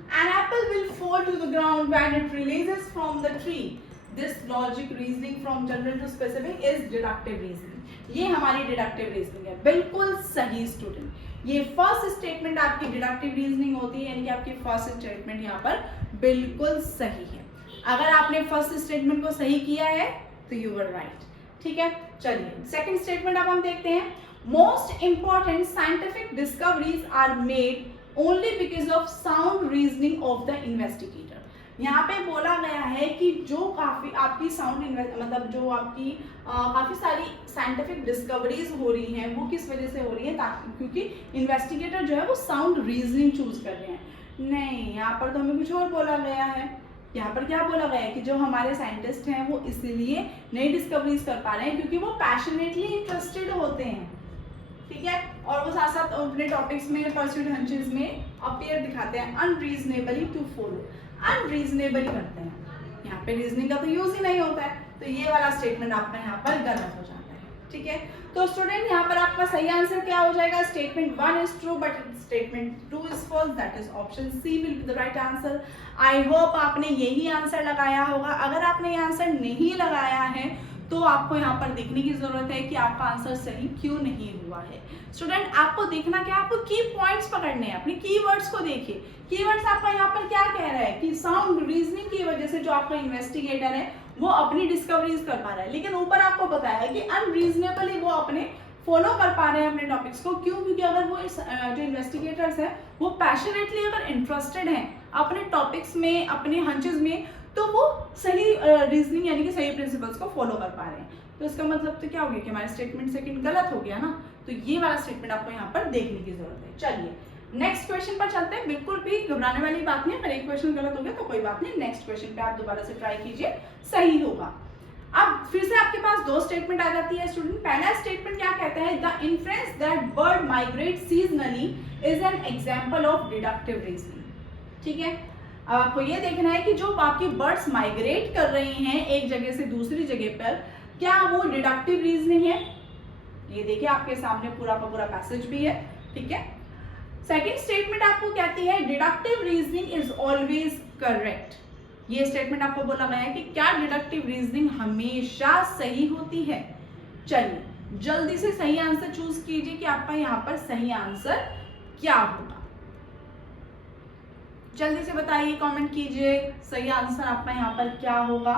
An apple will fall to the ground when it releases from the tree. This logic reasoning from general to specific is deductive reasoning. ये हमारी deductive reasoning है, बिल्कुल सही स्टूडेंट। ये फर्स्ट स्टेटमेंट आपकी डिडक्टिव रीजनिंग होती है, यानी कि आपकी फर्स्ट स्टेटमेंट यहाँ पर बिल्कुल सही है। अगर आपने फर्स्ट स्टेटमेंट को सही किया है तो यू वर राइट। ठीक है, चलिए सेकंड स्टेटमेंट अब हम देखते हैं। Most important scientific discoveries are made only because of sound reasoning of the investigator. यहाँ पे बोला गया है कि जो काफी आपकी मतलब जो आपकी काफी सारी साइंटिफिक डिस्कवरीज हो रही हैं वो किस वजह से हो रही है, ताकि क्योंकि इन्वेस्टिगेटर जो है वो साउंड रीजनिंग चूज कर रहे हैं। नहीं, यहाँ पर तो हमें कुछ और बोला गया है। यहाँ पर क्या बोला गया है कि जो हमारे साइंटिस्ट हैं वो इसलिए नई डिस्कवरीज कर पा रहे हैं क्योंकि वो पैशनेटली इंटरेस्टेड होते हैं। ठीक है, और वो साथ साथ अपने टॉपिक्स में परस्यूट हंचेस में अपीयर दिखाते हैं अनरीजनेबली टू फॉलो, अनरीजनेबली करते हैं। यहाँ पे रीजनिंग का तो यूज ही नहीं होता है, तो ये वाला स्टेटमेंट आपका यहाँ पर गलत हो जाता है। ठीक है, तो स्टूडेंट यहाँ पर आपका सही आंसर क्या हो जाएगा। Statement 1 is true but statement 2 is false, that is option C will be the right answer. I hope आपने यही आंसर लगाया होगा। अगर आपने ये आंसर नहीं लगाया है तो आपको यहाँ पर देखने की जरूरत है कि आपका आंसर सही क्यों नहीं हुआ है। स्टूडेंट आपको देखना क्या, आपको की पॉइंट्स पकड़ने हैं, अपने कीवर्ड्स को देखिए। कीवर्ड्स आपका यहाँ पर क्या कह रहा है कि साउंड रीजनिंग की वजह से जो आपका इन्वेस्टिगेटर है वो अपनी डिस्कवरीज कर पा रहा है, लेकिन ऊपर आपको बताया है कि अनरीजनेबली वो अपने फॉलो कर पा रहे हैं अपने टॉपिक्स को। क्यों? क्योंकि अगर वो जो इन्वेस्टिगेटर्स है वो पैशनेटली अगर इंटरेस्टेड हैं अपने टॉपिक्स में, अपने हंचेस में, तो वो सही रीजनिंग यानी कि सही प्रिंसिपल्स को फॉलो कर पा रहे हैं। तो इसका मतलब तो क्या हो गया कि हमारा स्टेटमेंट सेकंड गलत हो गया ना। तो ये वाला स्टेटमेंट आपको यहाँ पर देखने की जरूरत है। चलिए नेक्स्ट क्वेश्चन पर चलते हैं। बिल्कुल भी घबराने वाली बात नहीं है, अगर एक क्वेश्चन गलत हो गया तो कोई बात नहीं, नेक्स्ट क्वेश्चन पे आप दोबारा से ट्राई कीजिए, सही होगा। अब फिर से आपके पास दो स्टेटमेंट आ जाती है स्टूडेंट। पहला स्टेटमेंट क्या कहता है, the inference that bird migrate seasonally is an example of deductive reasoning. ठीक है, अब आपको ये देखना है कि जो आपकी बर्ड्स माइग्रेट कर रहे हैं एक जगह से दूसरी जगह पर, क्या वो डिडक्टिव रीजनिंग है। ये देखिए आपके सामने पूरा का पूरा पैसेज भी है। ठीक है, सेकंड स्टेटमेंट आपको कहती है deductive reasoning is always correct. ये स्टेटमेंट आपको बोला गया है कि क्या डिडक्टिव रीजनिंग हमेशा सही होती है। चलिए जल्दी से सही आंसर चूज कीजिए कि आपका यहाँ पर सही आंसर क्या होगा। जल्दी से बताइए, कमेंट कीजिए सही आंसर आपका यहाँ पर क्या होगा।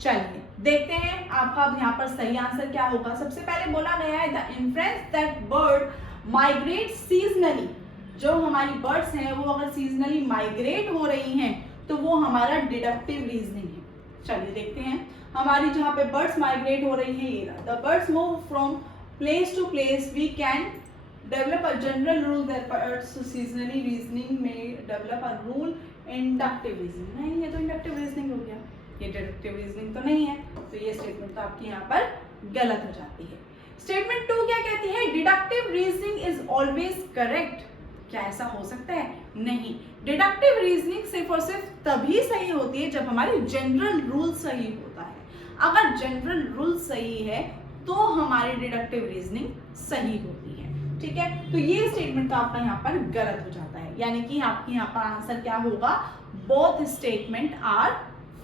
चलिए देखते हैं आपका अब यहाँ पर सही आंसर क्या होगा। सबसे पहले बोला गया है the inference that bird migrate seasonally. जो हमारी बर्ड्स हैं वो अगर सीजनली माइग्रेट हो रही हैं तो वो हमारा डिडक्टिव रीजनिंग है। चलिए देखते हैं हमारी जहाँ पे बर्ड्स माइग्रेट हो रही है, ये the birds move from place to place, we can develop a general rule that birds seasonally reasoning may develop a rule inductive reasoning। नहीं, ये तो inductive reasoning हो गया, ये deductive reasoning तो नहीं है, तो ये स्टेटमेंट तो आपकी यहाँ पर गलत हो जाती है। स्टेटमेंट 2 क्या कहती है, deductive reasoning is always correct. क्या ऐसा हो सकता है? नहीं, डिडक्टिव रीजनिंग सिर्फ और सिर्फ तभी सही होती है जब हमारी जनरल रूल सही होता है। अगर जनरल रूल सही है तो हमारी डिडक्टिव रीजनिंग सही होती है। ठीक है, तो ये स्टेटमेंट तो आपका यहाँ पर गलत हो जाता है, यानी कि आपके यहाँ पर आंसर क्या होगा, बोथ स्टेटमेंट आर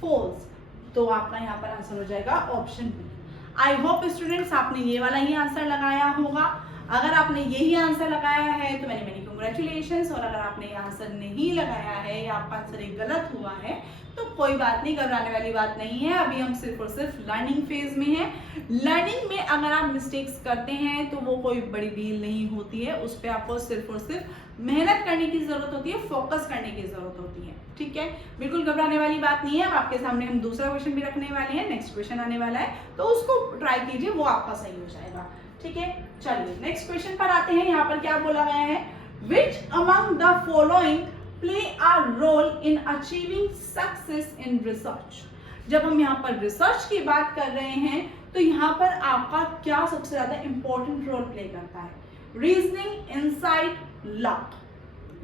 फॉल्स। तो आपका यहाँ पर आंसर हो जाएगा option B. I hope students आपने ये वाला ही आंसर लगाया होगा। अगर आपने यही आंसर लगाया है तो मैनी कंग्रेचुलेशंस। और अगर आपने ये आंसर नहीं लगाया है या आपका आंसर एक गलत हुआ है तो कोई बात नहीं, घबराने वाली बात नहीं है। अभी हम सिर्फ और सिर्फ लर्निंग फेज में हैं। लर्निंग में अगर आप मिस्टेक्स करते हैं तो वो कोई बड़ी डील नहीं होती है, उस पर आपको सिर्फ और सिर्फ मेहनत करने की जरूरत होती है, फोकस करने की जरूरत होती है। ठीक है, बिल्कुल घबराने वाली बात नहीं है। अब आपके सामने हम दूसरा क्वेश्चन भी रखने वाले हैं, नेक्स्ट क्वेश्चन आने वाला है, तो उसको ट्राई कीजिए, वो आपका सही हो जाएगा। ठीक है, चलिए नेक्स्ट क्वेश्चन पर आते हैं। यहाँ पर क्या बोला गया है, which among the following play a role in achieving success in research. जब हम यहाँ पर रिसर्च की बात कर रहे हैं तो यहाँ पर आपका क्या सबसे ज्यादा इंपॉर्टेंट रोल प्ले करता है, रीजनिंग, इनसाइट, लक।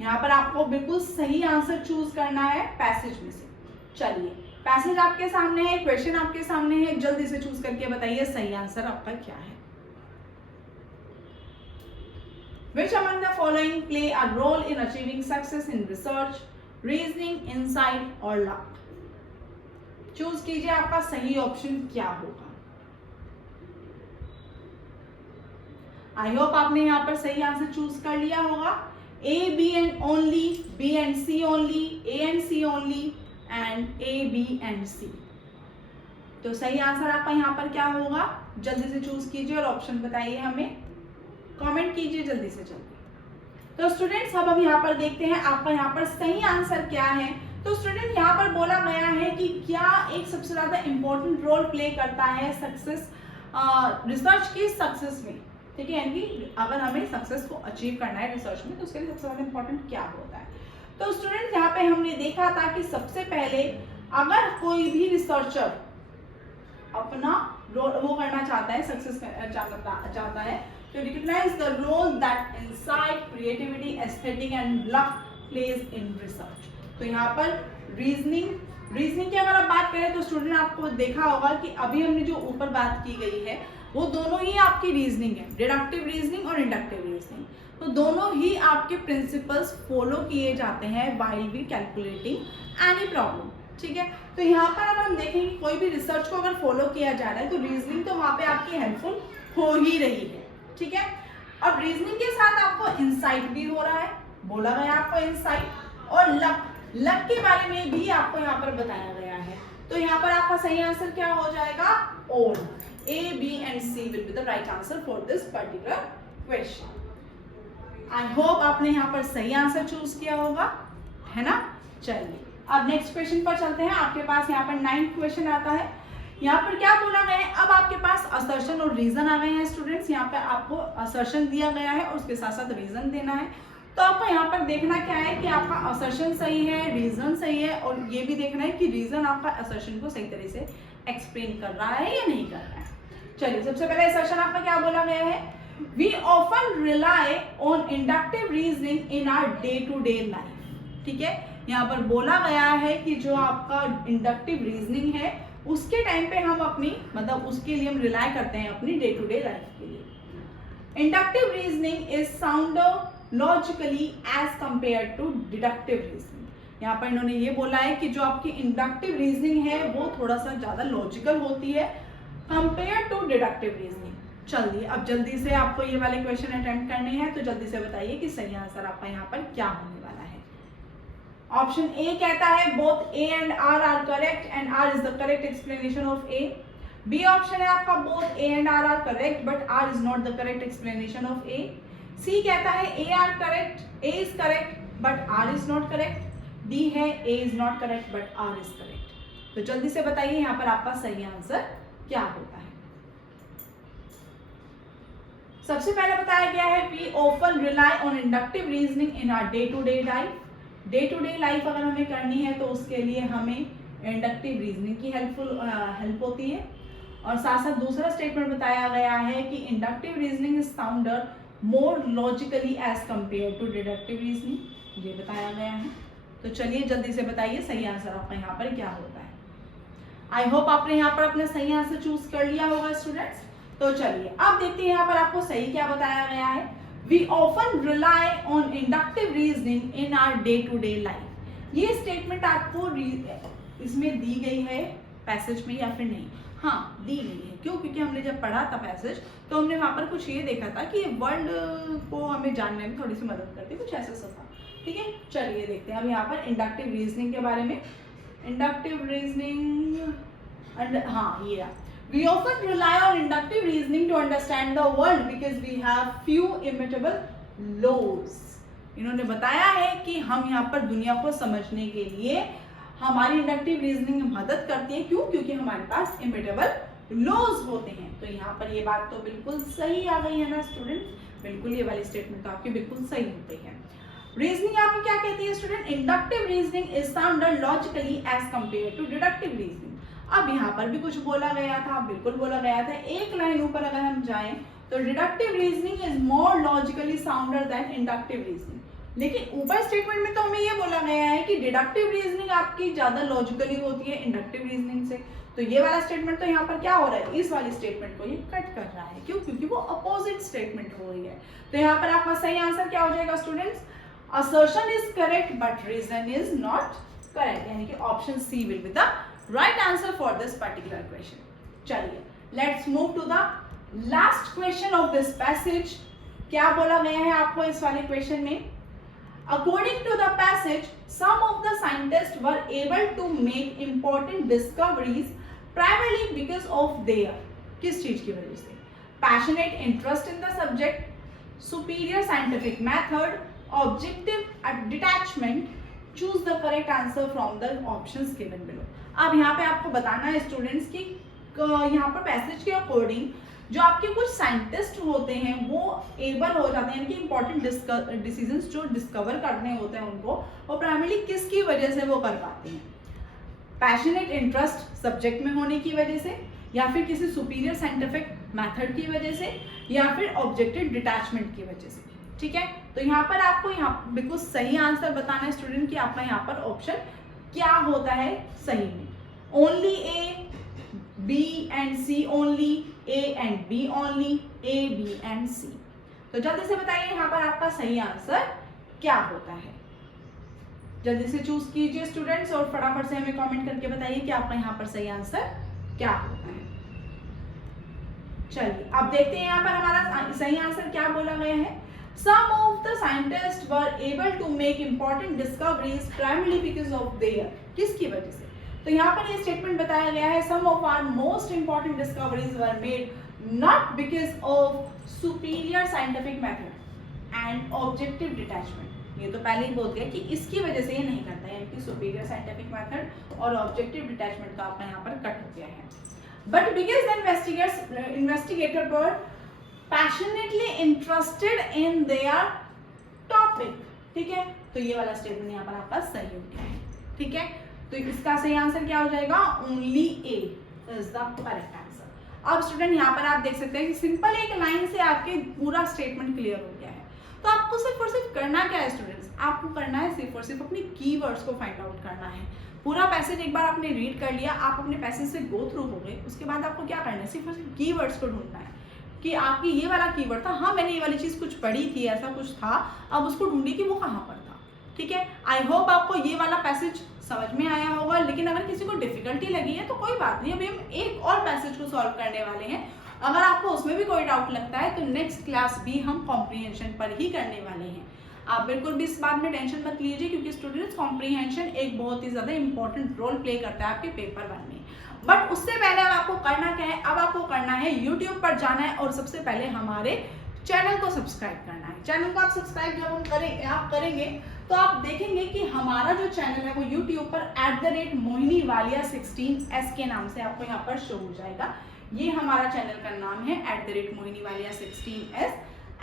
यहाँ पर आपको बिल्कुल सही आंसर चूज करना है पैसेज में से। चलिए, पैसेज आपके सामने है, क्वेश्चन आपके सामने है, जल्दी से चूज करके बताइए सही आंसर आपका क्या है। Which among the following play a role in achieving success in research, reasoning, insight or luck? Choose कीजिए आपका सही ऑप्शन क्या होगा। आई होप आपने यहाँ पर सही आंसर चूज कर लिया होगा। A, B and only, B and C only, A and C only and A, B and C। तो सही आंसर आपका यहाँ पर क्या होगा, जल्दी से चूज कीजिए और ऑप्शन बताइए, हमें कमेंट कीजिए जल्दी से जल्दी। तो स्टूडेंट्स, अब हम यहाँ पर देखते हैं आपका यहाँ पर सही आंसर क्या है। तो स्टूडेंट, यहाँ पर बोला गया है कि क्या एक सबसे ज्यादा इंपॉर्टेंट रोल प्ले करता है सक्सेस, रिसर्च की सक्सेस में। ठीक है, यानी कि अगर हमें सक्सेस को अचीव करना है रिसर्च में तो उसके लिए सबसे ज्यादा इंपॉर्टेंट क्या होता है। तो स्टूडेंट, यहाँ पे हमने देखा था कि सबसे पहले अगर कोई भी रिसर्चर अपना रोल वो करना चाहता है, सक्सेस चाहता है, to recognize the role that insight, creativity, aesthetic and luck plays in research। तो यहाँ पर रीजनिंग की अगर आप बात करें तो स्टूडेंट आपको देखा होगा कि अभी हमने जो ऊपर बात की गई है वो दोनों ही आपकी रीजनिंग है, डिडक्टिव रीजनिंग और इंडक्टिव रीजनिंग। तो दोनों ही आपके प्रिंसिपल्स फॉलो किए जाते हैं while we calculating any problem। ठीक है, तो यहाँ पर अगर हम देखें कि कोई भी रिसर्च को अगर फॉलो किया जा रहा है तो रीजनिंग तो वहाँ पे आपकी हेल्पफुल हो ही रही है। ठीक है, अब रीजनिंग के साथ आपको इंसाइट भी हो रहा है, बोला गया आपको इंसाइट, और लक के बारे में भी आपको यहाँ पर बताया गया है। तो यहाँ पर आपका सही आंसर क्या हो जाएगा, all. A, B and C will be the right answer for this particular question। I hope आपने यहाँ पर सही आंसर चूज किया होगा, है ना। चलिए, अब नेक्स्ट क्वेश्चन पर चलते हैं। आपके पास यहाँ पर 9th क्वेश्चन आता है। यहाँ पर क्या बोला गया है, अब आपके पास असर्शन और रीजन आ गए हैं स्टूडेंट्स। यहाँ पे आपको असर्शन दिया गया है और उसके साथ साथ रीजन देना है। तो आपको यहाँ पर देखना क्या है कि आपका असर्शन सही है, रीजन सही है, और ये भी देखना है कि रीजन आपका असर्शन को सही तरह से एक्सप्लेन कर रहा है या नहीं कर रहा है। चलिए, सबसे पहले असर्शन आपका क्या बोला गया है, we often rely on inductive reasoning in our day to day life. ठीक है, यहाँ पर बोला गया है कि जो आपका इंडक्टिव रीजनिंग है उसके टाइम पे हम अपनी मतलब उसके लिए हम रिलाई करते हैं अपनी डे टू डे लाइफ के लिए। Inductive reasoning is sounder logically as compare to deductive reasoning. यहाँ पर इन्होंने ये बोला है कि जो आपकी इंडक्टिव रीजनिंग है वो थोड़ा सा ज्यादा लॉजिकल होती है कंपेयर टू डिडक्टिव रीजनिंग। चलिए, अब जल्दी से आपको ये वाले क्वेश्चन अटेम्प्ट करने हैं, तो जल्दी से बताइए कि सही आंसर आपका यहाँ पर क्या होने वाला है। ऑप्शन ए कहता है both A and R are correct and R is the correct explanation of A. B option है आपका both A and R are correct but R is not the correct explanation of A. C कहता है A R correct, A is correct but R is not correct. D है A is not correct but R is correct. तो जल्दी से बताइए यहाँ पर आपका सही आंसर क्या होता है। सबसे पहले बताया गया है we often rely on inductive reasoning in our day to day life. Day to day life अगर हमें करनी है तो उसके लिए हमें इंडक्टिव रीजनिंग की हेल्प होती है। और साथ साथ दूसरा स्टेटमेंट बताया गया है कि inductive reasoning is sounder more logically as compare to deductive reasoning, ये बताया गया है। तो चलिए जल्दी से बताइए सही आंसर आपका यहाँ पर क्या होता है। आई होप आपने यहाँ पर अपना सही आंसर चूज कर लिया होगा स्टूडेंट्स। तो चलिए अब देखते हैं यहाँ पर आपको सही क्या बताया गया है। We often rely on inductive reasoning in our day-to-day life। ये स्टेटमेंट आपको इसमें दी गई है पैसेज में या फिर नहीं? हाँ, दी गई है। क्यों? क्योंकि हमने जब पढ़ा था पैसेज तो हमने वहाँ पर कुछ ये देखा था कि वर्ल्ड को हमें जानने में थोड़ी सी मदद करती है, कुछ ऐसा सा था। ठीक है, चलिए देखते हैं अब यहाँ पर इंडक्टिव रीजनिंग के बारे में। इंडक्टिव रीजनिंग हाँ ये We often rely on inductive reasoning to understand the world because we have few immutable laws. इन्होंने बताया है कि हम यहाँ पर दुनिया को समझने के लिए हमारी इंडक्टिव रीजनिंग मदद करती है। क्यों? क्योंकि हमारे पास इम्यूटेबल लॉज होते हैं। तो यहाँ पर ये बात तो बिल्कुल सही आ गई है ना स्टूडेंट, बिल्कुल ये वाली स्टेटमेंट तो आपकी बिल्कुल सही हो गई है। रीजनिंग आपको क्या कहती है student? Inductive reasoning is sounder logically as compare to deductive reasoning. अब यहाँ पर भी कुछ बोला गया था, बिल्कुल बोला गया था। एक लाइन ऊपर अगर हम जाएं तो deductive reasoning is more logically sounder than inductive reasoning. लेकिन ऊपर स्टेटमेंट में तो हमें ये बोला गया है कि डिडक्टिव रीजनिंग आपकी ज्यादा लॉजिकली होती है इंडक्टिव रीजनिंग से। तो ये वाला स्टेटमेंट तो यहाँ पर क्या हो रहा है, इस वाली स्टेटमेंट को ये कट कर रहा है। क्यों? क्योंकि वो अपोजिट स्टेटमेंट हो रही है। तो यहाँ पर आपका सही आंसर क्या हो जाएगा students? Assertion is correct but reason is not correct, यानी कि option C will be the right answer for this particular question. चलिए let's move to the last question of this passage. क्या बोला गया है आपको इस वाले क्वेश्चन में? According to the passage, some of the scientists were able to make important discoveries primarily because of their किस चीज की वजह से? Passionate interest in the subject, superior scientific method, objective detachment. Choose the correct answer from the options given below. अब यहाँ पे आपको बताना है स्टूडेंट्स कि यहाँ पर पैसेज के अकॉर्डिंग जो आपके कुछ साइंटिस्ट होते हैं वो एबल हो जाते हैं, यानी कि इंपॉर्टेंट डिसीजंस जो डिस्कवर करने होते हैं उनको वो प्राइमरली किसकी वजह से वो कर पाते हैं? पैशनेट इंटरेस्ट सब्जेक्ट में होने की वजह से, या फिर किसी सुपीरियर साइंटिफिक मेथड की वजह से, या फिर ऑब्जेक्टिव डिटैचमेंट की वजह से। ठीक है, तो यहाँ पर आपको यहाँ बिल्कुल सही आंसर बताना है स्टूडेंट कि आपका यहाँ पर ऑप्शन क्या होता है सही में। Only A, B and C only, A and B only, A B and C. तो जल्दी से बताइए यहाँ पर आपका सही आंसर क्या होता है। जल्दी से चूज कीजिए स्टूडेंट्स और फटाफट से हमें कमेंट करके बताइए कि आपका यहाँ पर सही आंसर क्या होता है। चलिए अब देखते हैं यहाँ पर हमारा सही आंसर क्या बोला गया है। Some of the scientists were able to make important discoveries primarily because of their, किसकी वजह से? तो यहाँ पर ये स्टेटमेंट बताया गया है some of our most important discoveries were made not because of superior scientific method and objective detachment। ये तो पहले ही बोल गया कि इसकी वजह से ये नहीं करता है, यानी कि superior scientific method और objective detachment का आपका यहाँ पर कट हो गया है। But because the investigator were passionately interested in their topic। ठीक है, तो ये वाला स्टेटमेंट यहाँ पर आपका सही हो गया है। ठीक है, तो इसका सही आंसर क्या हो जाएगा? Only A is the correct answer. अब स्टूडेंट यहाँ पर आप देख सकते हैं कि सिंपल एक लाइन से आपके पूरा स्टेटमेंट क्लियर हो गया है। तो आपको सिर्फ और सिर्फ करना क्या है स्टूडेंट्स? आपको करना है सिर्फ और सिर्फ अपनी कीवर्ड्स को फाइंड आउट करना है। पूरा पैसेज एक बार आपने रीड कर लिया, आप अपने पैसेज से गो थ्रू हो गए, उसके बाद आपको क्या करना है? सिर्फ और सिर्फ कीवर्ड्स को ढूंढना है कि आपकी ये वाला कीवर्ड था, हाँ मैंने ये वाली चीज कुछ पढ़ी थी, ऐसा कुछ था, अब उसको ढूंढिए कि वो कहाँ पर था। ठीक है, आई होप आपको ये वाला पैसेज समझ में आया होगा। लेकिन अगर किसी को डिफिकल्टी लगी है तो कोई बात नहीं, अभी हम एक और पैसेज को सॉल्व करने वाले हैं। अगर आपको उसमें भी कोई डाउट लगता है तो नेक्स्ट क्लास भी हम कॉम्प्रीहेंशन पर ही करने वाले हैं। आप बिल्कुल भी इस बात में टेंशन मत लीजिए, क्योंकि स्टूडेंट्स कॉम्प्रीहेंशन एक बहुत ही ज्यादा इंपॉर्टेंट रोल प्ले करता है आपके पेपर 1 में। बट उससे पहले अब आपको करना क्या है? अब आपको करना है YouTube पर जाना है और सबसे पहले हमारे चैनल को सब्सक्राइब करना है। चैनल को आप सब्सक्राइब जब आप करेंगे तो आप देखेंगे कि हमारा जो चैनल है वो YouTube पर @मोहिनीवालिया 16S के नाम से आपको यहाँ पर शो हो जाएगा। ये हमारा चैनल का नाम है @मोहिनीवालिया 16S।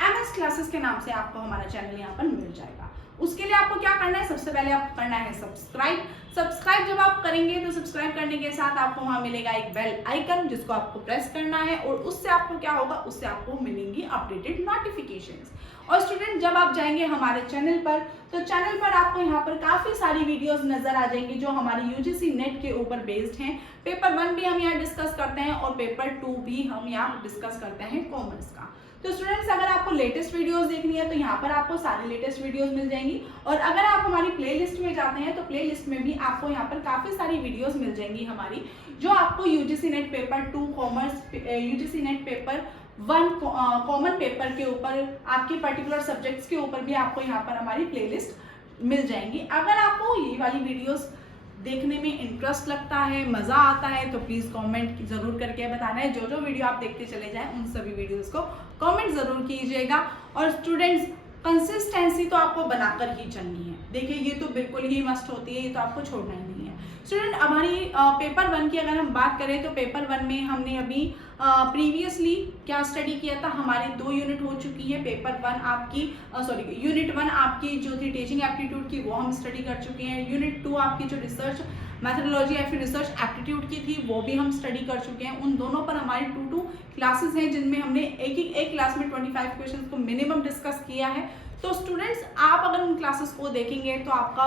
MS क्लासेस के नाम से आपको हमारा चैनल यहाँ पर मिल जाएगा। उसके लिए आपको क्या करना है? सबसे पहले आपको करना है सब्सक्राइब। सब्सक्राइब जब आप करेंगे तो सब्सक्राइब करने के साथ आपको वहां मिलेगा एक बेल आइकन, जिसको आपको प्रेस करना है और उससे आपको क्या होगा? उससे आपको मिलेंगी अपडेटेड नोटिफिकेशंस। और स्टूडेंट जब आप जाएंगे हमारे चैनल पर तो चैनल पर आपको यहाँ पर काफी सारी वीडियोस नजर आ जाएंगी जो हमारी UGC नेट के ऊपर बेस्ड हैं। पेपर 1 भी हम यहाँ डिस्कस करते हैं और पेपर 2 भी हम यहाँ डिस्कस करते हैं कॉमर्स का। तो स्टूडेंट्स अगर आपको लेटेस्ट वीडियोस देखनी है तो यहाँ पर आपको सारी लेटेस्ट वीडियोस मिल जाएंगी। और अगर आप हमारी प्लेलिस्ट में जाते हैं तो प्लेलिस्ट में भी आपको यहाँ पर काफी सारी वीडियोस मिल जाएंगी हमारी, जो आपको UGC net paper 2 commerce, UGC net paper one common paper के ऊपर, आपके पर्टिकुलर सब्जेक्ट्स के ऊपर भी आपको यहाँ पर हमारी प्लेलिस्ट मिल जाएंगी। अगर आपको ये वाली वीडियोस देखने में इंटरेस्ट लगता है, मज़ा आता है, तो प्लीज़ कमेंट ज़रूर करके बताना है। जो जो वीडियो आप देखते चले जाएं उन सभी वीडियोस को कमेंट ज़रूर कीजिएगा। और स्टूडेंट्स, कंसिस्टेंसी तो आपको बनाकर ही चलनी है। देखिए ये तो बिल्कुल ही मस्ट होती है, ये तो आपको छोड़ना ही नहीं है। स्टूडेंट, हमारी पेपर 1 की अगर हम बात करें तो पेपर 1 में हमने अभी प्रीवियसली क्या स्टडी किया था, हमारे 2 यूनिट हो चुकी है। पेपर 1 आपकी यूनिट 1 आपकी जो थी टीचिंग एप्टीट्यूड की, वो हम स्टडी कर चुके हैं। यूनिट 2 आपकी जो रिसर्च मैथडोलॉजी या फिर रिसर्च एप्टीट्यूड की थी, वो भी हम स्टडी कर चुके हैं। उन दोनों पर हमारी 2 क्लासेस हैं, जिनमें हमने एक क्लास में 25 क्वेश्चन को मिनिमम डिस्कस किया है। तो स्टूडेंट्स, आप अगर उन क्लासेस को देखेंगे तो आपका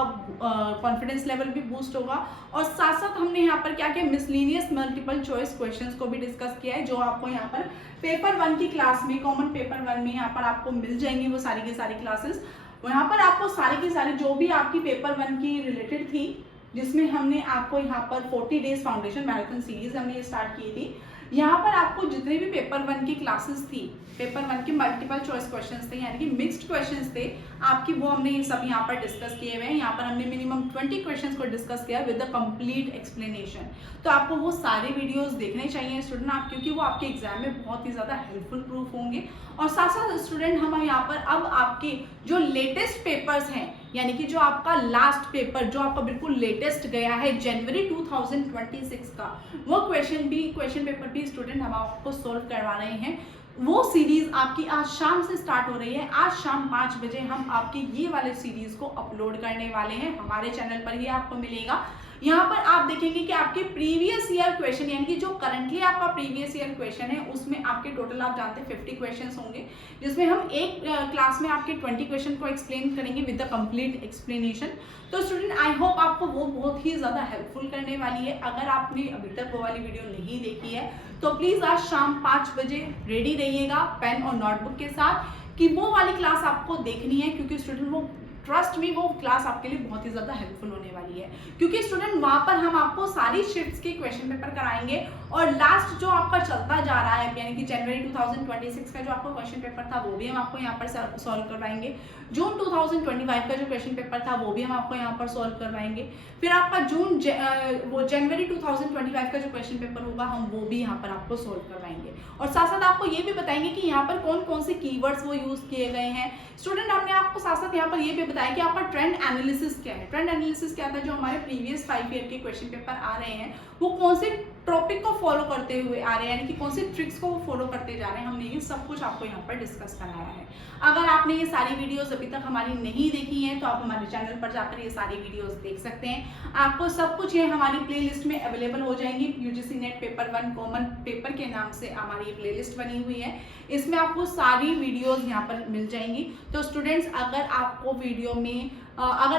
कॉन्फिडेंस लेवल भी बूस्ट होगा। और साथ साथ हमने यहाँ पर क्या किया, मिसलेनियस मल्टीपल चॉइस क्वेश्चंस को भी डिस्कस किया है, जो आपको यहाँ पर पेपर 1 की क्लास में, कॉमन पेपर 1 में यहाँ पर आपको मिल जाएंगी वो सारी की सारी क्लासेस। यहाँ पर आपको सारी की सारी जो भी आपकी पेपर 1 की रिलेटेड थी, जिसमें हमने आपको यहाँ पर 40 डेज फाउंडेशन मैराथन सीरीज हमने स्टार्ट की थी। यहाँ पर आपको जितने भी पेपर 1 की क्लासेस थी, पेपर 1 के मल्टीपल चॉइस क्वेश्चंस थे, यानी कि मिक्स्ड क्वेश्चंस थे आपकी, वो हमने ये सब यहाँ पर डिस्कस किए हुए हैं। यहाँ पर हमने मिनिमम 20 क्वेश्चंस को डिस्कस किया विद द कंप्लीट एक्सप्लेनेशन। तो आपको वो सारे वीडियोस देखने चाहिए स्टूडेंट आप, क्योंकि वो आपके एग्जाम में बहुत ही ज़्यादा हेल्पफुल प्रूफ होंगे। और साथ साथ स्टूडेंट, हम यहाँ पर अब आपके जो लेटेस्ट पेपर्स हैं, यानी कि जो आपका लास्ट पेपर जो आपका बिल्कुल लेटेस्ट गया है जनवरी 2026 का, वो क्वेश्चन पेपर भी स्टूडेंट हम आपको सोल्व करवा रहे हैं। वो सीरीज आपकी आज शाम से स्टार्ट हो रही है। आज शाम 5 बजे हम आपकी ये वाले सीरीज को अपलोड करने वाले हैं, हमारे चैनल पर ही आपको मिलेगा। यहाँ पर आप देखेंगे कि आपके प्रीवियस ईयर क्वेश्चन, यानी कि जो करंटली आपका प्रीवियस ईयर क्वेश्चन है, उसमें आपके टोटल आप जानते हैं 50 क्वेश्चंस होंगे, जिसमें हम एक क्लास में आपके 20 क्वेश्चन को एक्सप्लेन करेंगे विद द कंप्लीट एक्सप्लेनेशन। तो स्टूडेंट, आई होप आपको वो बहुत ही ज़्यादा हेल्पफुल करने वाली है। अगर आपने अभी तक वो वाली वीडियो नहीं देखी है तो प्लीज़ आज शाम 5 बजे रेडी रहिएगा पेन और नोटबुक के साथ, कि वो वाली क्लास आपको देखनी है, क्योंकि स्टूडेंट वो ट्रस्ट में वो क्लास आपके लिए बहुत ही ज़्यादा हेल्पफुल होने वाली है। क्योंकि स्टूडेंट, वहाँ पर हम आपको सारी शिफ्ट्स के क्वेश्चन पेपर कराएंगे, और लास्ट जो आपका चलता जा रहा है, यानी कि जनवरी 2026 का जो आपका क्वेश्चन पेपर था, वो भी हम आपको यहाँ पर सॉल्व करवाएंगे। जून 2025 का जो क्वेश्चन पेपर था, वो भी हम आपको यहाँ पर सॉल्व करवाएंगे। फिर आपका जनवरी 2025 का जो क्वेश्चन पेपर होगा, हम वो भी यहाँ पर आपको सॉल्व करवाएंगे। और साथ साथ आपको ये भी बताएंगे कि यहाँ पर कौन कौन से कीवर्ड्स वो यूज़ किए गए हैं। स्टूडेंट, हमने आपको साथ साथ यहाँ पर ये भी बताया कि आपका ट्रेंड एनालिसिस क्या है। ट्रेंड एनालिसिस क्या था, जो हमारे प्रीवियस 5 ईयर के क्वेश्चन पेपर आ रहे हैं, वो कौन से टॉपिक को फॉलो करते हुए आ रहे हैं, यानी कि कौन सी ट्रिक्स को वो फॉलो करते जा रहे हैं। हमने ये सब कुछ आपको यहाँ पर डिस्कस कराया है। अगर आपने ये सारी वीडियोस अभी तक हमारी नहीं देखी हैं, तो आप हमारे चैनल पर जाकर ये सारी वीडियोस देख सकते हैं। आपको सब कुछ ये हमारी प्लेलिस्ट में अवेलेबल हो जाएंगी। UGC net paper 1 common paper के नाम से हमारी ये प्लेलिस्ट बनी हुई है, इसमें आपको सारी वीडियोस यहाँ पर मिल जाएंगी। तो स्टूडेंट्स, अगर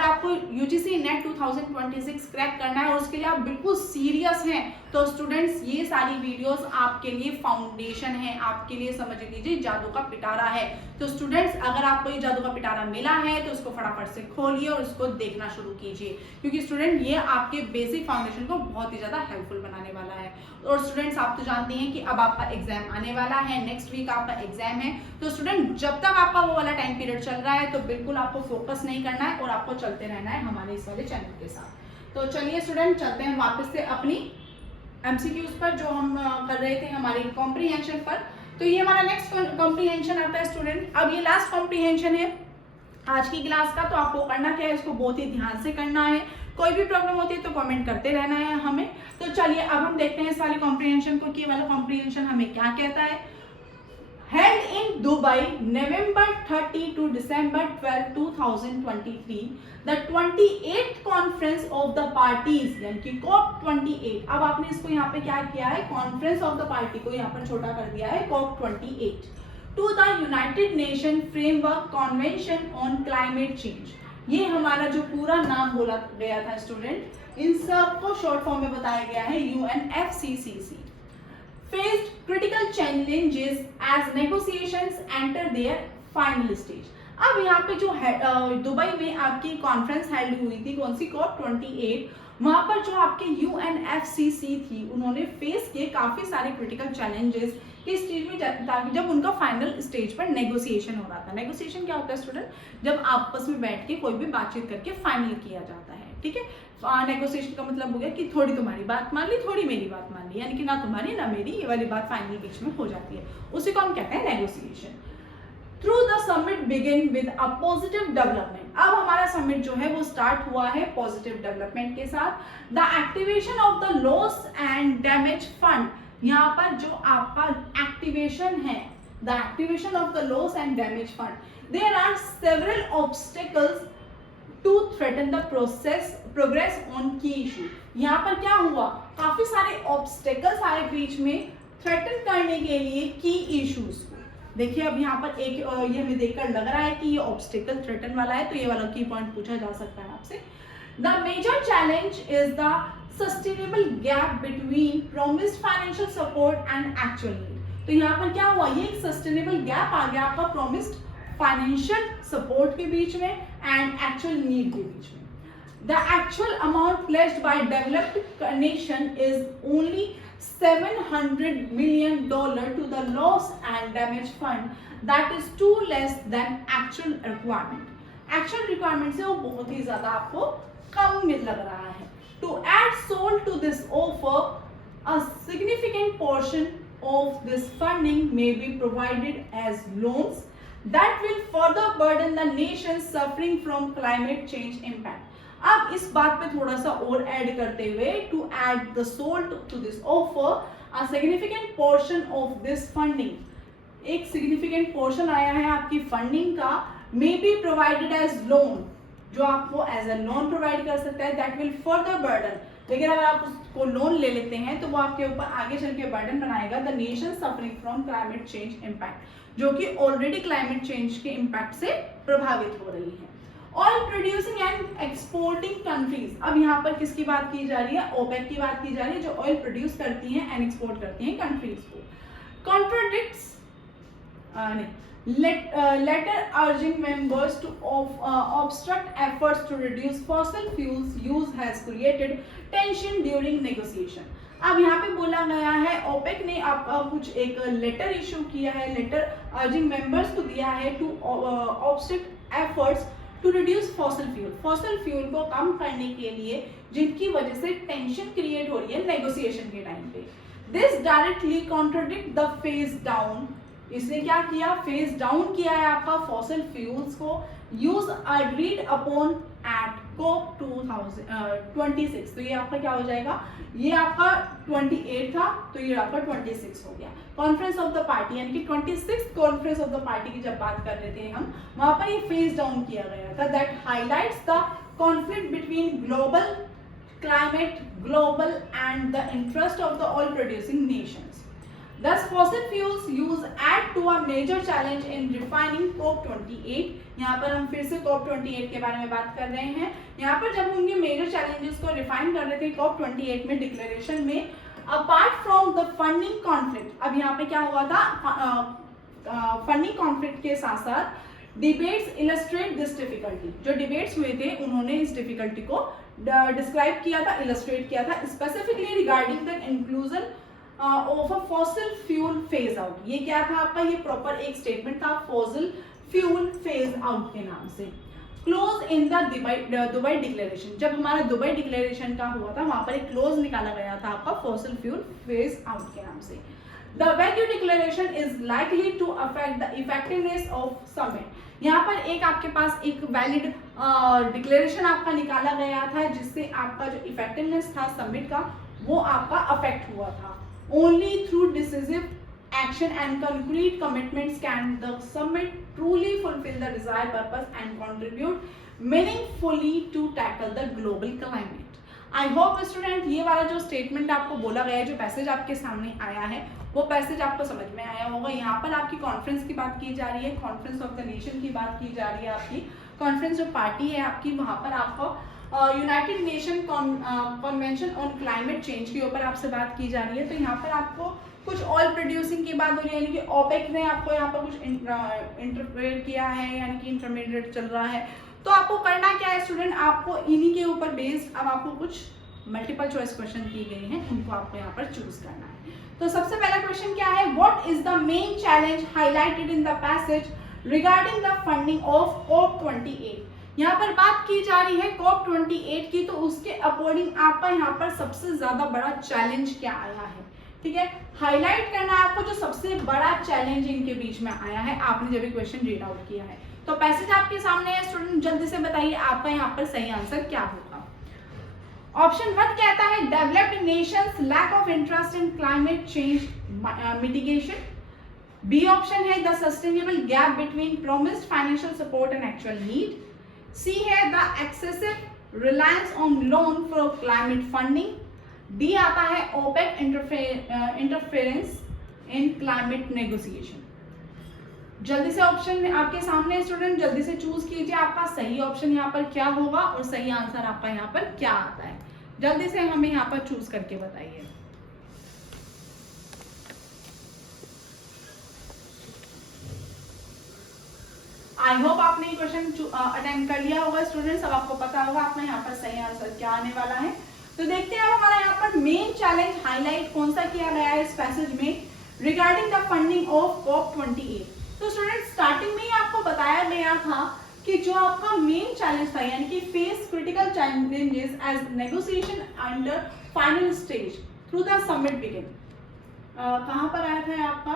आपको यूजीसी नेट 2026 क्रैक करना है और उसके लिए आप बिल्कुल सीरियस हैं, तो स्टूडेंट्स ये सारी वीडियोस आपके लिए फाउंडेशन है, आपके लिए समझ लीजिए जादू का पिटारा है। तो स्टूडेंट्स, अगर आपको ये जादू का पिटारा मिला है तो उसको फटाफट से खोलिए और उसको देखना शुरू कीजिए, क्योंकि स्टूडेंट ये आपके बेसिक फाउंडेशन को बहुत ही ज़्यादा हेल्पफुल बनाने वाला है। और स्टूडेंट्स, आप तो जानते हैं कि अब आपका एग्जाम आने वाला है, नेक्स्ट वीक आपका एग्जाम है। तो स्टूडेंट, जब तक आपका वो वाला टाइम पीरियड चल रहा है, तो बिल्कुल आपको फोकस नहीं करना है और आपको चलते रहना है हमारे इस वाले चैनल के साथ। तो चलिए स्टूडेंट, चलते हैं वापस से अपनी एमसीक्यूज पर, जो हम कर रहे थे हमारी कॉम्प्रीहेंशन पर। तो ये हमारा नेक्स्ट कॉम्प्रीहेंशन आता है स्टूडेंट। अब ये लास्ट कॉम्प्रीहेंशन है आज की क्लास का, तो आपको करना क्या है, इसको बहुत ही ध्यान से करना है। कोई भी प्रॉब्लम होती है तो कमेंट करते रहना है हमें। तो चलिए अब हम देखते हैं इस वाले कॉम्प्रीहेंशन को, कि वाला कॉम्प्रीहेंशन हमें क्या कहता है। Held in Dubai, November 30 to December 12, 2023, the 28th conference of the parties, यानी कि COP28। अब आपने इसको यहाँ पे क्या किया है, कॉन्फ्रेंस ऑफ द पार्टी को यहाँ पर छोटा कर दिया है, COP28 to the United Nations Framework Convention on Climate Change। ये हमारा जो पूरा नाम बोला गया था स्टूडेंट, इन सब को शॉर्ट फॉर्म में बताया गया है UNFCCC। Faced critical challenges as negotiations enter their final stage। अब यहाँ पे जो दुबई में आपकी कॉन्फ्रेंस हेल्ड हुई थी, कौन सी, COP28, वहाँ पर जो आपके UNFCCC थी, उन्होंने फेस किए काफ़ी सारे क्रिटिकल चैलेंजेस, किस स्टेज में, ताकि जब उनका फाइनल स्टेज पर नेगोशिएशन हो रहा था। नेगोशिएशन क्या होता है स्टूडेंट, जब आपस में बैठ के कोई भी बातचीत करके फाइनल किया जाता है, ठीक है। नेगोशिएशन का मतलब हो गया कि थोड़ी तुम्हारी बात मान ली, थोड़ी मेरी बात मान ली, यानी कि ना तुम्हारी ना मेरी, ये वाली बात फाइनल बीच में हो जाती है, उसी को हम कहते हैं negotiation. Through the summit begin with a positive development. अब हमारा समिट जो है वो स्टार्ट हुआ है पॉजिटिव डेवलपमेंट के साथ। The activation of the loss and damage fund, यहाँ पर जो आपका एक्टिवेशन है, the activation of the loss and damage fund, there are several obstacles to threaten the progress on key issue. यहाँ पर क्या हुआ, काफी सारे ऑब्स्टेकल्स आए बीच में थ्रेटन करने के लिए की इश्यूज को। देखिए अब यहाँ पर एक ये हमें देखकर लग रहा है कि ये ऑब्स्टेकल थ्रेटन वाला है, तो ये वाला की पॉइंट पूछा जा सकता है आपसे। The major challenge is the sustainable gap between promised financial support and actual need. तो यहाँ पर क्या हुआ, ये एक सस्टेनेबल गैप आ गया आपका प्रोमिस्ड फाइनेंशियल सपोर्ट के बीच में एंड एक्चुअल नीड के बीच में। The actual amount pledged by developed nation is only $700 million to the loss and damage fund. That is too less than actual requirement. Actual requirement से वो बहुत ही ज़्यादा आपको कम लग रहा है। To add salt to this offer, a significant portion of this funding may be provided as loans that will further burden the nation suffering from climate change impact. अब इस बात पे थोड़ा सा और ऐड करते हुए, to add the salt to this offer, a significant portion of this funding, एक सिग्निफिकेंट पोर्शन आया है आपकी फंडिंग का, may be provided as loan, जो आपको एज अ लोन प्रोवाइड कर सकता है, दैट विल फर्दर बर्डन। लेकिन अगर आप उसको लोन ले लेते हैं तो वो आपके ऊपर आगे चल के बर्डन बनाएगा the nation suffering from climate change impact, जो कि ऑलरेडी क्लाइमेट चेंज के इम्पैक्ट से प्रभावित हो रही है। Oil producing and exporting countries, अब यहाँ पर किसकी बात की जा रही है, ओपेक की बात की जा रही है, जो ऑयल प्रोड्यूस करती हैं एंड एक्सपोर्ट करती हैं कंट्रीज को। Contradicts letter urging members to obstruct efforts to reduce fossil fuels use has created tension during negotiation। अब यहाँ पे बोला गया है ओपेक ने आपका कुछ एक लेटर इशू किया है, लेटर अर्जिंग मेंबर्स को दिया है to obstruct efforts to reduce fossil fuel, fossil fuel को कम करने के लिए, जिनकी वजह से टेंशन क्रिएट हो रही है नेगोशिएशन के टाइम पे। This directly contradict the phase down, इसने क्या किया, फेज डाउन किया है आपका फॉसिल फ्यूल्स को, use agreed upon at COP 26। तो ये आपका क्या हो जाएगा, ये आपका 28 था तो ये आपका 26 हो गया। कॉन्फ्रेंस ऑफ द पार्टी यानी कि 26 कॉन्फ्रेंस ऑफ द पार्टी की जब बात कर रहे थे हम, वहां पर ये फेज डाउन किया गया था। That highlights the conflict between global climate global and the interest of the oil producing Nations. Thus, fossil fuels use add to a major challenge in refining COP 28। यहाँ पर हम फिर से COP 28 के बारे में बात कर रहे हैं। यहाँ पर जब उनके मेजर चैलेंजेस को रिफाइन कर रहे थे COP 28 में डिक्लेरेशन में, apart from the funding conflict, अब यहाँ पे क्या हुआ था, फंडिंग कॉन्फ्लिक्ट के साथ साथ डिबेट्स इलस्ट्रेट दिस डिफिकल्टी, जो डिबेट्स हुए थे उन्होंने इस डिफिकल्टी को डिस्क्राइब किया था, इलस्ट्रेट किया था, specifically regarding the inclusion of a fossil fuel phase out. ये क्या था आपका, ये प्रॉपर एक स्टेटमेंट था फॉसिल फ्यूल फेज आउट के नाम से। Close in the Dubai declaration, जब हमारा दुबई डिक्लेरेशन का हुआ था वहां पर एक क्लोज निकाला गया था आपका फॉसिल फ्यूल फेज आउट के नाम से। The value declaration is likely to affect the effectiveness of summit. यहाँ पर एक आपके पास एक वैलिड डिक्लेरेशन आपका निकाला गया था, जिससे आपका जो इफेक्टिवनेस था समिट का वो आपका अफेक्ट हुआ था। Only through decisive action and concrete commitments can the summit truly fulfill the desired purpose and contribute meaningfully to tackle the global climate। I hope student ये वाला जो स्टेटमेंट आपको बोला गया है, जो पैसेज आपके सामने आया है, वो पैसेज आपको समझ में आया होगा। यहाँ पर आपकी कॉन्फ्रेंस की बात की जा रही है, कॉन्फ्रेंस ऑफ द नेशन की बात की जा रही है, आपकी कॉन्फ्रेंस जो पार्टी है आपकी, वहाँ पर आपको United nation convention on climate change के ऊपर आपसे बात की जा रही है। तो यहाँ पर आपको कुछ ऑयल प्रोड्यूसिंग की बात हो रही है, यानी कि ओपेक ने आपको यहाँ पर कुछ इंटरफेयर किया है, यानी कि इंटरमीडिएट चल रहा है। तो आपको करना क्या है स्टूडेंट, आपको इन्हीं के ऊपर बेस्ड अब आपको कुछ मल्टीपल चॉइस क्वेश्चन दिए गए हैं, उनको आपको यहाँ पर चूज करना है। तो सबसे पहला क्वेश्चन क्या है, what is the main challenge highlighted in the passage regarding the funding of COP28। यहाँ पर बात की जा रही है COP28 की, तो उसके अकॉर्डिंग आपका यहाँ पर सबसे ज्यादा बड़ा चैलेंज क्या आया है, ठीक है। हाईलाइट करना है आपको जो सबसे बड़ा चैलेंज इनके बीच में आया है, आपने जब भी क्वेश्चन रीड आउट किया है। तो पैसेज आपके सामने है स्टूडेंट, जल्दी से बताइए आपका यहाँ पर सही आंसर क्या होगा। ऑप्शन 1 कहता है developed nations lack of interest in climate change mitigation. B option है the sustainable gap between promised financial support and actual need. C है the excessive reliance on loan for climate funding. D आता है OPEC interference in climate negotiation. जल्दी से option आपके सामने student, जल्दी से चूज कीजिए आपका सही ऑप्शन यहाँ पर क्या होगा और सही आंसर आपका यहाँ पर क्या आता है। जल्दी से हमें यहाँ पर चूज करके बताइए। आई होप आपने ये क्वेश्चन अटेम्प्ट कर लिया होगा स्टूडेंट्स, अब आपको पता होगा आपका यहाँ पर सही आंसर क्या आने वाला है। तो देखते हैं अब हमारा यहाँ पर मेन चैलेंज हाईलाइट कौन सा किया गया है इस पैसेज में regarding the funding of COP28। तो स्टूडेंट स्टार्टिंग में ही आपको बताया गया था कि जो आपका मेन चैलेंज था, यानी कि face critical challenges as negotiation under final stage through the summit begin. कहां पर आया था आपका,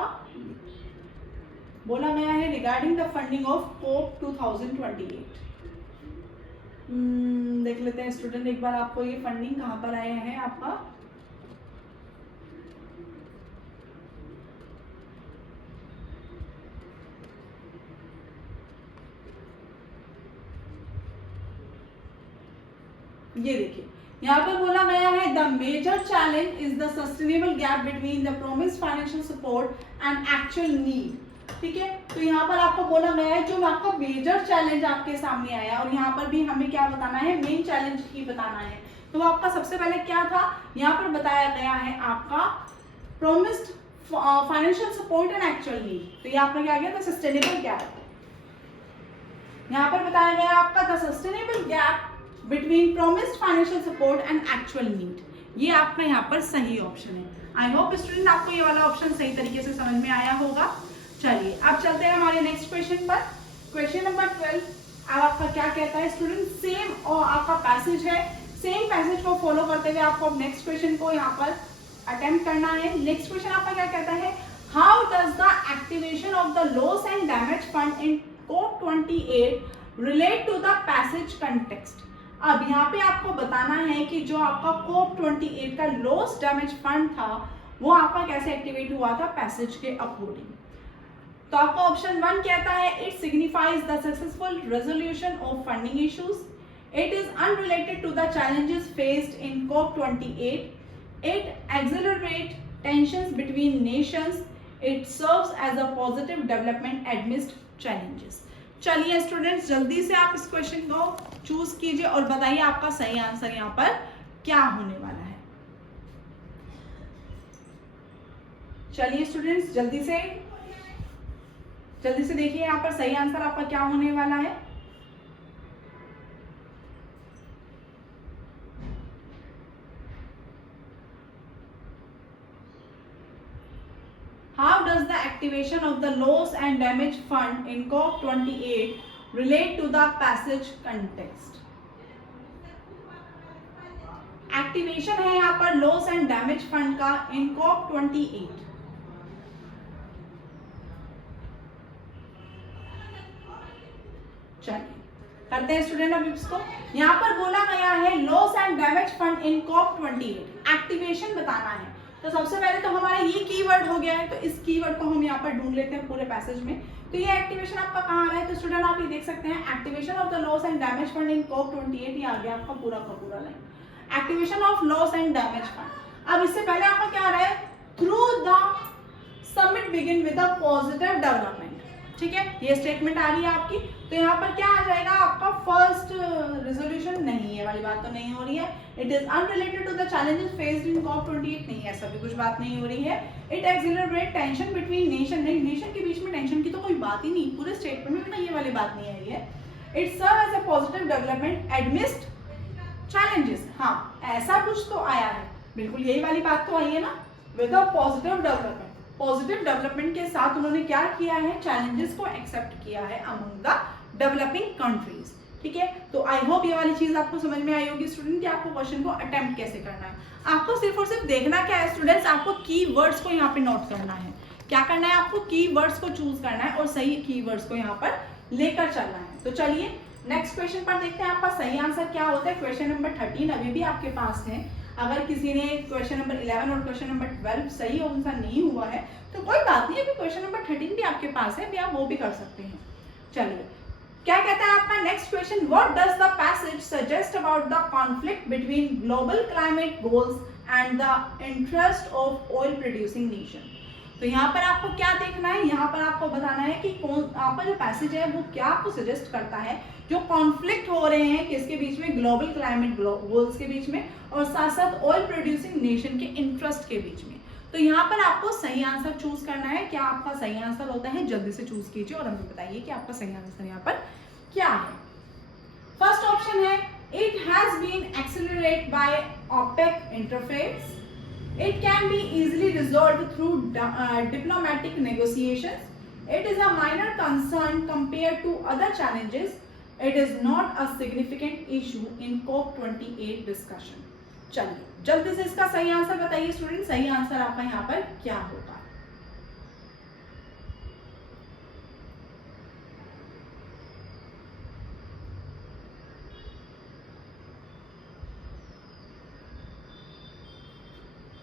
बोला गया है regarding the funding of COP 2028। देख लेते हैं स्टूडेंट एक बार आपको ये फंडिंग कहां पर आया है आपका। ये देखिए यहाँ पर बोला गया है the major challenge is the sustainable gap between the promised financial support and actual need, ठीक है। तो यहाँ पर आपको बोला गया है जो आपका मेजर चैलेंज आपके सामने आया, और यहाँ पर भी हमें क्या बताना है, मेन चैलेंज ही बताना है। तो आपका सबसे पहले क्या था, यहाँ पर बताया गया है आपका promised financial support and actual need. तो ये आपने क्या किया था, सस्टेनेबल गैप। यहाँ पर बताया गया आपका the sustainable gap between promised financial support and actual need. ये आपका यहाँ पर सही ऑप्शन है। आई होप स्टूडेंट आपको ये वाला ऑप्शन सही तरीके से समझ में आया होगा। चलिए अब चलते हैं हमारे नेक्स्ट क्वेश्चन पर। क्वेश्चन नंबर 12 अब आपका क्या कहता है स्टूडेंट, सेम और आपका पैसेज है, सेम पैसेज को फॉलो करते हुए आपको नेक्स्ट क्वेश्चन को यहाँ पर अटेम्प्ट करना है। नेक्स्ट क्वेश्चन आपका क्या कहता है, how does the activation of the loss and damage fund in COP28 relate to the passage context. अब यहाँ पे आपको बताना है कि जो आपका COP28 का लॉस डैमेज फंड था वो आपका कैसे एक्टिवेट हुआ था पैसेज के अकॉर्डिंग। तो आपका ऑप्शन 1 कहता है it signifies the successful resolution of funding issues, it is unrelated to the challenges faced in COP28, it accelerate tensions between nations, it serves as a positive development amidst challenges. चलिए students जल्दी से आप इस question को choose कीजिए और बताइए आपका सही आंसर यहाँ पर क्या होने वाला है। चलिए स्टूडेंट्स जल्दी से देखिए यहाँ पर सही आंसर आपका क्या होने वाला है। How does the activation of the loss and damage fund in COP28 relate to the passage context? Activation है यहाँ पर लॉस एंड डैमेज फंड का इन COP28। चलिए करते हैं स्टूडेंट अब इसको। यहाँ पर बोला गया है loss and damage fund in COP28 activation बताना है। तो सबसे पहले तो हमारा ये कीवर्ड हो गया है, तो इस कीवर्ड को हम यहाँ पर ढूंढ लेते हैं पूरे पैसेज में। तो ये एक्टिवेशन आपका कहाँ आ रहा है, तो स्टूडेंट आप ये देख सकते हैं activation of the loss and damage fund in COP28, ये आ गया आपका पूरा का पूरा line activation of loss and damage fund. अब इससे पहले आपका क्या आ रहा है, through the summit begin with a positive development, ठीक है, ये स्टेटमेंट आ रही है आपकी। तो यहाँ पर क्या आ जाएगा आपका फर्स्ट रेजोल्यूशन, नहीं है वाली बात तो नहीं हो रही है। It is unrelated to the challenges faced in COP28, नहीं ऐसा भी कुछ बात नहीं हो रही है। It accelerate tension between nation, नहीं नेशन के बीच में टेंशन की तो कोई बात ही नहीं, पूरे स्टेटमेंट में ये वाली बात नहीं आई है। It serve as a positive development amidst challenges, हाँ ऐसा कुछ तो आया है, बिल्कुल यही वाली बात तो आई है ना। With a positive development. Positive development के साथ उन्होंने क्या किया है, चैलेंजेस को एक्सेप्ट किया है अमंग द डेवलपिंग कंट्रीज। ठीक है, तो आई होप ये वाली चीज आपको समझ में आई होगी स्टूडेंट कि आपको क्वेश्चन को अटेम्प्ट कैसे करना है। आपको सिर्फ और सिर्फ देखना क्या है स्टूडेंट्स, आपको कीवर्ड्स को यहाँ पे नोट करना है। क्या करना है, आपको कीवर्ड्स को चूज करना है और सही कीवर्ड्स को यहाँ पर लेकर चलना है। तो चलिए नेक्स्ट क्वेश्चन पर देखते हैं आपका सही आंसर क्या होता है। क्वेश्चन नंबर 13 अभी भी आपके पास है। अगर किसी ने क्वेश्चन नंबर 11 और क्वेश्चन नंबर 12 सही आंसर नहीं हुआ है तो कोई बात नहीं, अभी क्वेश्चन नंबर 13 भी आपके पास है, भी आप वो भी कर सकते हैं। चलिए क्या कहता है आपका next question, what does the passage suggest about the conflict between global climate goals and the interest of oil producing nation. तो यहाँ पर आपको क्या देखना है, यहाँ पर आपको बताना है कि कौन आपका जो पैसेज है वो क्या आपको सजेस्ट करता है, जो कॉन्फ्लिक्ट हो रहे हैं किसके बीच में, ग्लोबल क्लाइमेट गोल्स के बीच में और साथ साथ ऑयल प्रोड्यूसिंग नेशन के इंटरेस्ट के बीच में। तो यहाँ पर आपको सही आंसर चूज करना है। क्या आपका सही आंसर होता है, जल्दी से चूज कीजिए और हमें बताइए कि आपका सही आंसर यहाँ पर क्या है। फर्स्ट ऑप्शन है, it has been accelerated by OPEC interface. It can be easily resolved through diplomatic negotiations. It is a minor concern compared to other challenges. It is not a significant issue in COP28 discussion. चलिए जल्दी से इसका सही answer बताइए student, सही answer आपका यहाँ पर क्या होगा।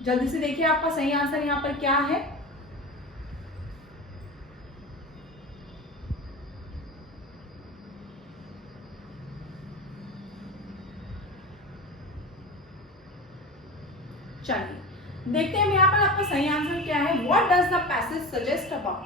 जल्दी से देखिए आपका सही आंसर यहाँ पर क्या है। चलिए देखते हैं यहाँ पर आपका सही आंसर क्या है। What does the passage suggest about,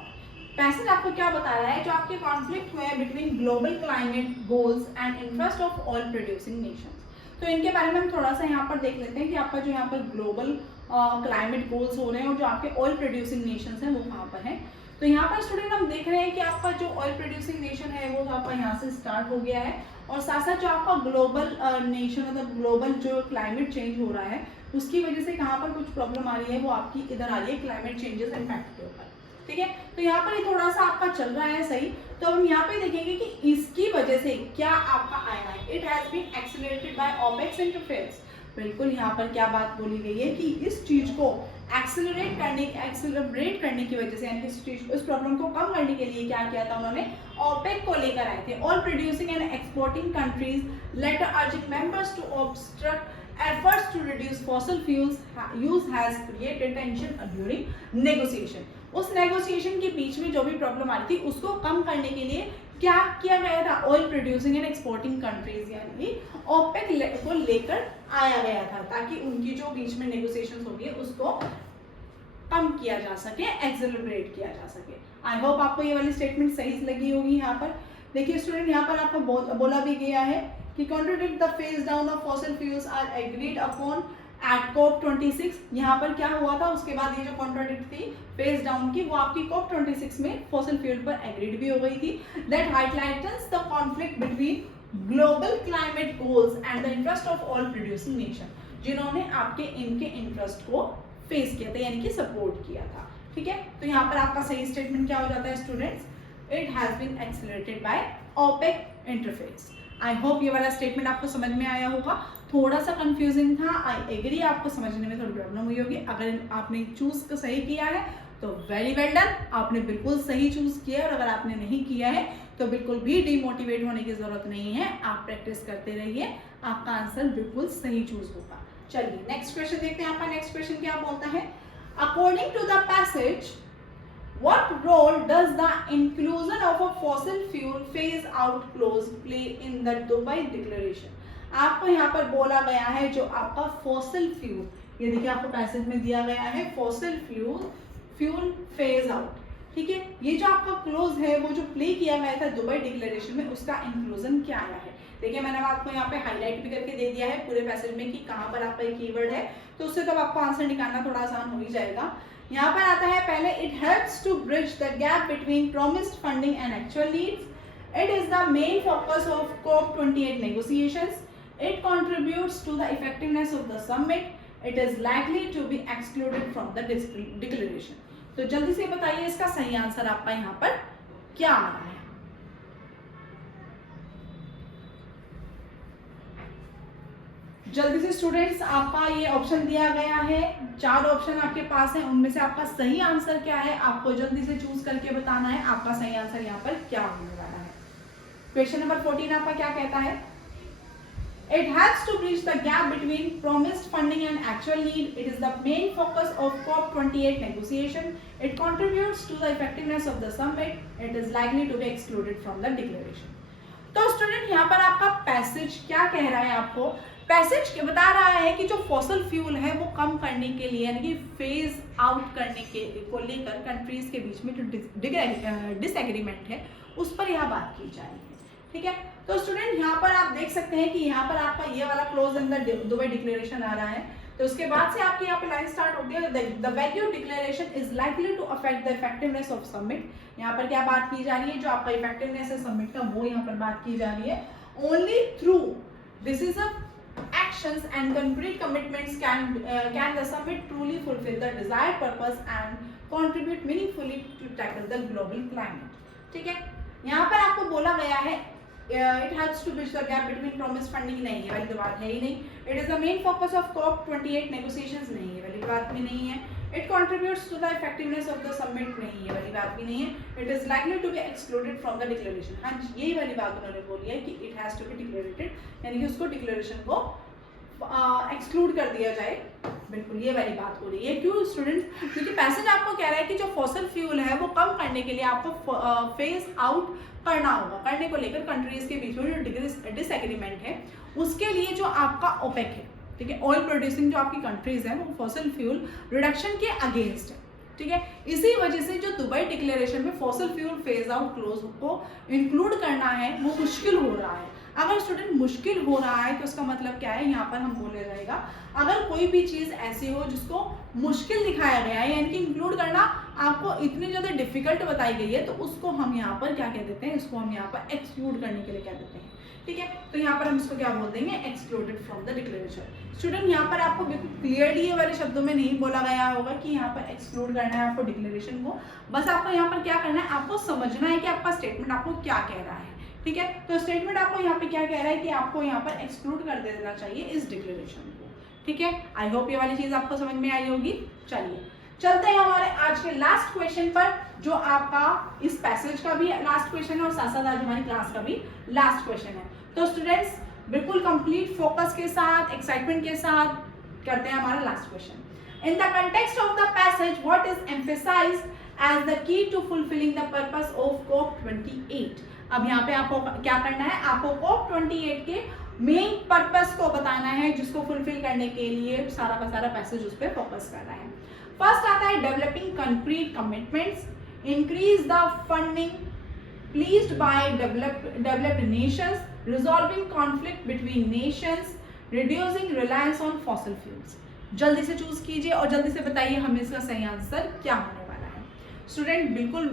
passage आपको क्या बता रहा है, जो आपके कॉन्फ्लिक्ट हुए हैं between global climate goals and interest of oil producing Nations. तो इनके बारे में हम थोड़ा सा यहाँ पर देख लेते हैं कि आपका जो यहाँ पर ग्लोबल क्लाइमेट गोल्स हो रहे हैं और जो आपके ऑयल प्रोड्यूसिंग नेशंस हैं वो कहाँ पर हैं। तो यहाँ पर स्टूडेंट हम देख रहे हैं कि आपका जो ऑयल प्रोड्यूसिंग नेशन है वो आपका यहाँ से स्टार्ट हो गया है और साथ साथ जो आपका ग्लोबल नेशन मतलब ग्लोबल जो क्लाइमेट चेंज हो रहा है उसकी वजह से कहाँ पर कुछ प्रॉब्लम आ रही है, वो आपकी इधर आ रही है क्लाइमेट चेंजेस इम्पैक्ट के ऊपर। ठीक है, तो यहाँ पर ये थोड़ा सा आपका चल रहा है सही। तो हम यहाँ पे देखेंगे कि इसकी वजह से क्या आपका आया है, it has been accelerated by OPEC interference. बिल्कुल यहाँ पर क्या बात बोली गई है कि इस चीज को एक्सेलरेट करने की वजह से, यानी इस प्रॉब्लम को कम करने के लिए क्या किया था उन्होंने, ओपेक को लेकर आए थे। All producing and exporting countries letter urging members to obstruct efforts to reduce fossil fuels use has created tension during negotiation। उस नेगोशिएशन के बीच में जो भी प्रॉब्लम आ रही थी उसको कम करने के लिए क्या किया गया था, oil producing and exporting countries यानी ओपेक को लेकर आया गया था ताकि उनकी जो बीच में नेगोशिएशन होगी उसको कम किया जा सके, एक्सेलरेट किया जा सके। आई होप आपको ये वाली स्टेटमेंट सही लगी होगी। यहाँ पर देखिए स्टूडेंट, यहाँ पर आपको बोला भी गया है कि contradict the phase down of fossil fuels are agreed upon at COP26। यहाँ पर क्या हुआ था, उसके बाद ये जो contradict थी phase down की वो आपकी COP26 में fossil fuel पर agreed भी हो गई थी। That highlights the conflict between global climate goals and the interest of oil producing nation, जिन्होंने आपके इनके इंटरेस्ट को फेस किया था यानी कि सपोर्ट किया था। ठीक है, तो यहाँ पर आपका सही स्टेटमेंट क्या हो जाता है students, it has been accelerated by OPEC interface. I hope ये वाला स्टेटमेंट आपको समझ में आया होगा। थोड़ा सा कंफ्यूजिंग था, आई एग्री, आपको समझने में थोड़ी प्रॉब्लम हुई होगी। अगर आपने चूज को सही किया है तो वेरी वेल डन, आपने बिल्कुल सही चूज किया है। और अगर आपने नहीं किया है तो बिल्कुल भी डिमोटिवेट होने की जरूरत नहीं है, आप प्रैक्टिस करते रहिए, आपका आंसर बिल्कुल सही चूज होगा। चलिए नेक्स्ट क्वेश्चन देखते हैं। आपका नेक्स्ट क्वेश्चन क्या बोलता है, according to the passage what role does the inclusion of a fossil fuel phase out clause play in the Dubai Declaration। आपको यहाँ पर बोला गया है जो आपका फॉसिल फ्यूल, ये देखिए आपको पैसेज में दिया गया है फॉसिल फ्यूल फेज आउट। ठीक है, ये जो आपका क्लोज है वो जो प्ले किया गया था दुबई डिक्लेरेशन में, उसका इंक्लूजन क्या आया है। देखिए मैंने आपको यहाँ पे हाईलाइट भी करके दे दिया है पूरे पैसेज में कि कहाँ पर आपका कीवर्ड है, तो उससे तो आपको आंसर निकालना थोड़ा आसान हो ही जाएगा। यहाँ पर आता है पहले, it helps to bridge the gap between promised funding and actual needs. It is the main focus of COP28 negotiations। It contributes to the effectiveness of the summit. It is likely to be excluded from the declaration. तो जल्दी से बताइए इसका सही answer आपका यहाँ पर क्या आ रहा है। जल्दी से स्टूडेंट्स, आपका ये ऑप्शन दिया गया है, 4 ऑप्शन आपके पास है, उनमें से आपका सही आंसर क्या है आपको जल्दी से चूज करके बताना है। आपका सही आंसर यहाँ पर क्या होने वाला है। क्वेश्चन नंबर 14 आपका क्या कहता है? It helps to bridge the gap between promised funding and actual need. It is the main focus of COP28 negotiation. It contributes to the effectiveness of the summit. It is likely to be excluded from the declaration. तो student यहाँ पर आपका passage क्या कह रहा है आपको? Passage बता रहा है कि जो फॉसल फ्यूल है वो कम करने के लिए यानी कि फेज आउट करने के को लेकर कंट्रीज के बीच में जो डिसएग्रीमेंट है उस पर यह बात की जा रही है। ठीक है, तो स्टूडेंट यहाँ पर आप देख सकते हैं कि यहाँ पर आपका ये वाला clause in the Dubai declaration आ रहा है। तो उसके बाद से आपकी यहाँ पे लाइन स्टार्ट होती है, the value declaration is likely to affect the effectiveness of summit. यहाँ पर क्या बात की जा रही है? जो आपका इफेक्टिवनेस है समिट का वो यहाँ पर बात की जा रही है। Only through decision actions and concrete commitments can the summit truly fulfill the desired purpose and contribute meaningfully to tackle the global climate। ठीक है, यहाँ पर आपको बोला गया है it helps to bridge the gap between promised funding, नहीं है वाली तो बात है ही नहीं। it is the main focus of COP28 negotiations, नहीं है वाली बात भी नहीं है। it contributes to the effectiveness of the summit, नहीं है वाली बात भी नहीं है। it is likely to be excluded from the declaration, हाँ यही वाली बात उन्होंने बोली है कि it has to be declarated, यानी कि उसको डिक्लेरेशन को एक्सक्लूड कर दिया जाए। बिल्कुल ये वाली बात हो रही है। क्यों स्टूडेंट? क्योंकि पैसेज आपको कह रहा है कि जो फॉसल फ्यूल है वो कम करने के लिए आपको फेज आउट करना होगा। करने को लेकर कंट्रीज के बीच में जो डिसएग्रीमेंट है उसके लिए जो आपका ओपेक है, ठीक है, ऑयल प्रोड्यूसिंग जो आपकी कंट्रीज है वो फॉसल फ्यूल रिडक्शन के अगेंस्ट है। ठीक है, इसी वजह से जो दुबई डिक्लेरेशन में fossil fuel phase out close को इंक्लूड करना है वो मुश्किल हो रहा है। अगर स्टूडेंट मुश्किल हो रहा है तो उसका मतलब क्या है? यहाँ पर हम बोला जाएगा अगर कोई भी चीज़ ऐसी हो जिसको मुश्किल दिखाया गया है यानी कि इंक्लूड करना आपको इतनी ज़्यादा डिफिकल्ट बताई गई है तो उसको हम यहाँ पर क्या कह देते हैं? इसको हम यहाँ पर एक्सक्लूड करने के लिए कह देते हैं। ठीक है, तो यहाँ पर हम इसको क्या बोल देंगे? Excluded from the declaration. Student यहाँ पर आपको बिल्कुल क्लियरली ये वाले शब्दों में नहीं बोला गया होगा कि यहाँ पर एक्सक्लूड करना है आपको डिक्लेरेशन को। बस आपको यहाँ पर क्या करना है? आपको समझना है कि आपका स्टेटमेंट आपको क्या कह रहा है। ठीक है, तो स्टेटमेंट आपको यहाँ पे क्या कह रहा है कि आपको यहाँ पर एक्सक्लूड कर देना चाहिए इस डिक्लेरेशन को। ठीक है, आई होप ये वाली चीज आपको समझ में आई होगी। चलिए चलते हैं हमारे आज के लास्ट क्वेश्चन पर, जो आपका इस पैसेज का भी लास्ट क्वेश्चन है और साथ साथ आज हमारी क्लास का भी लास्ट क्वेश्चन है। तो स्टूडेंट्स बिल्कुल कंप्लीट फोकस के साथ, एक्साइटमेंट के साथ करते हैं हमारा last question. In the context of the passage what is emphasized as the key to fulfilling the purpose of COP28। अब यहाँ पे आपको क्या करना है? आपको COP28 के मेन पर्पस को बताना है जिसको फुलफिल करने के लिए सारा का सारा पैसेज उस पर फोकस करना है। फर्स्ट आता है developing concrete commitments, increase the funding pledged by developed nations, resolving conflict between nations, reducing reliance on fossil fuels. जल्दी से चूज कीजिए और जल्दी से बताइए हमें इसका सही आंसर क्या होने वाला है। स्टूडेंट बिल्कुल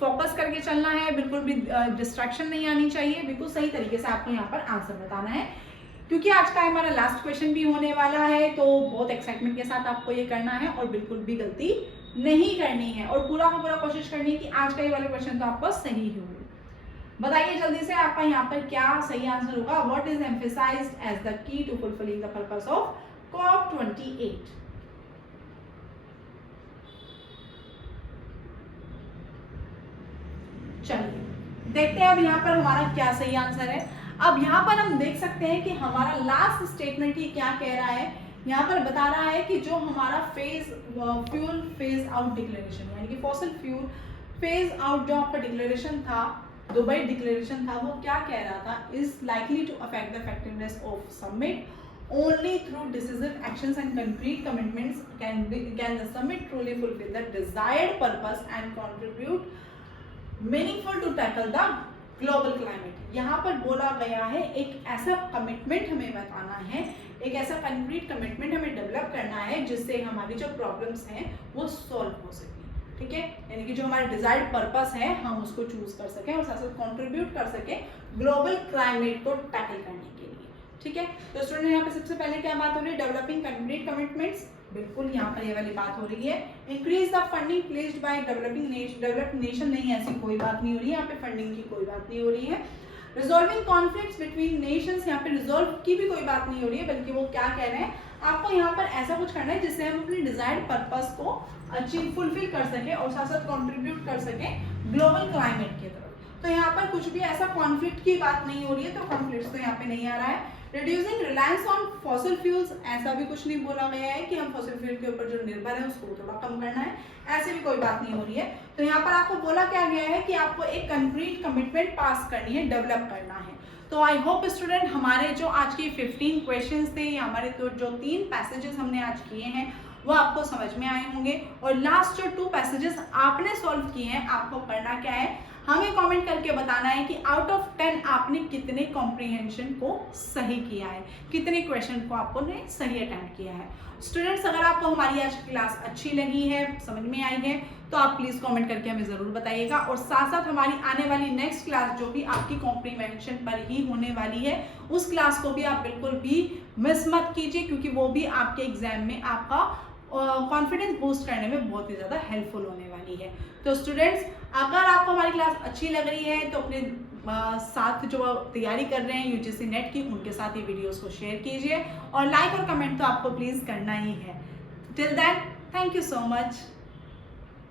फोकस करके चलना है, बिल्कुल भी डिस्ट्रैक्शन नहीं आनी चाहिए, बिल्कुल सही तरीके से आपको यहाँ पर आंसर बताना है क्योंकि आज का हमारा लास्ट क्वेश्चन भी होने वाला है। तो बहुत एक्साइटमेंट के साथ आपको ये करना है और बिल्कुल भी गलती नहीं करनी है और पूरा का पूरा कोशिश करनी है कि आज का ये वाला क्वेश्चन तो आपको सही ही हो। बताइए जल्दी से आपका यहाँ पर क्या सही आंसर होगा? What is emphasized as the key to fulfilling the purpose of COP28। चलिए देखते हैं अब यहाँ पर हमारा क्या सही आंसर है। अब यहाँ पर हम देख सकते हैं कि हमारा लास्ट स्टेटमेंट ही क्या कह रहा है। यहाँ पर बता रहा है कि जो हमारा फ्यूल फेज आउट डिक्लेरेशन यानी कि फॉसिल फ्यूल फेज आउट जो आपका डिक्लेरेशन था, दुबई डिक्लेरेशन था, वो क्या कह रहा था? Is likely to affect the effectiveness of summit only through decisive actions and concrete commitments can the summit truly fulfill the desired purpose and contribute meaningful to tackle the global climate। यहाँ पर बोला गया है एक ऐसा commitment हमें बताना है, एक ऐसा कंक्रीट कमिटमेंट हमें डेवलप करना है जिससे हमारी जो प्रॉब्लम्स हैं वो सॉल्व हो सके। ठीक है, यानी कि जो हमारा डिजायर्ड पर्पस है हम उसको चूज कर सकें और साथ साथ कॉन्ट्रीब्यूट कर सकें ग्लोबल क्लाइमेट को टैकल करने के लिए। ठीक है। तो स्टूडेंट यहाँ पे सबसे पहले क्या बात हो रही है, डेवलपिंग कंप्लीट कमिटमेंट्स, बिल्कुल यहाँ पर ये वाली बात हो रही है। Increase the funding placed bye developed nation, नहीं ऐसी कोई बात नहीं हो रही है, यहाँ पे फंडिंग की कोई बात नहीं हो रही है। रिजॉल्विंग कॉन्फ्लिक्ट्स बिटवीन नेशंस, यहाँ पे रिजॉल्व की भी कोई बात नहीं हो रही है, बल्कि वो क्या कह रहे हैं, आपको यहाँ पर ऐसा कुछ करना है जिससे हम अपनी डिजायर्ड पर्पस को अचीव फुलफिल कर सके और साथ साथ कंट्रीब्यूट कर सके ग्लोबल क्लाइमेट की तरफ। तो यहाँ पर कुछ भी ऐसा कॉन्फ्लिक्ट की बात नहीं हो रही है, तो कॉन्फ्लिक्ट तो यहाँ पे नहीं आ रहा है। Reducing reliance on fossil fuels, ऐसा भी कुछ नहीं बोला गया है कि हम फॉसिल फ्यूल के ऊपर जो निर्भर है उसको थोड़ा कम करना है, ऐसे भी कोई बात नहीं हो रही है। तो यहाँ पर आपको बोला क्या गया है कि आपको एक कंक्रीट कमिटमेंट पास करनी है, डेवलप करना है। तो आई होप स्टूडेंट हमारे जो आज के 15 क्वेश्चंस थे, या हमारे तो जो 3 पैसेजेस हमने आज किए हैं वो आपको समझ में आए होंगे। और लास्ट जो 2 पैसेजेस आपने सॉल्व किए हैं, आपको करना क्या है, हमें कमेंट करके बताना है कि आउट ऑफ 10 आपने कितने कॉम्प्रिहेंशन को सही किया है, कितने क्वेश्चन को आपने सही अटेम्प्ट किया है। स्टूडेंट्स, अगर आपको हमारी आज की क्लास अच्छी लगी है, समझ में आई है, तो आप प्लीज़ कमेंट करके हमें ज़रूर बताइएगा। और साथ साथ हमारी आने वाली नेक्स्ट क्लास जो भी आपकी कॉम्प्रिहेंशन पर ही होने वाली है, उस क्लास को भी आप बिल्कुल भी मिस मत कीजिए, क्योंकि वो भी आपके एग्जाम में आपका कॉन्फिडेंस बूस्ट करने में बहुत ही ज़्यादा हेल्पफुल होने वाली है। तो स्टूडेंट्स, अगर आपको हमारी क्लास अच्छी लग रही है तो अपने साथ जो तैयारी कर रहे हैं यूजीसी नेट की, उनके साथ ये वीडियोस को शेयर कीजिए, और लाइक और कमेंट तो आपको प्लीज़ करना ही है। Till then, thank you so much.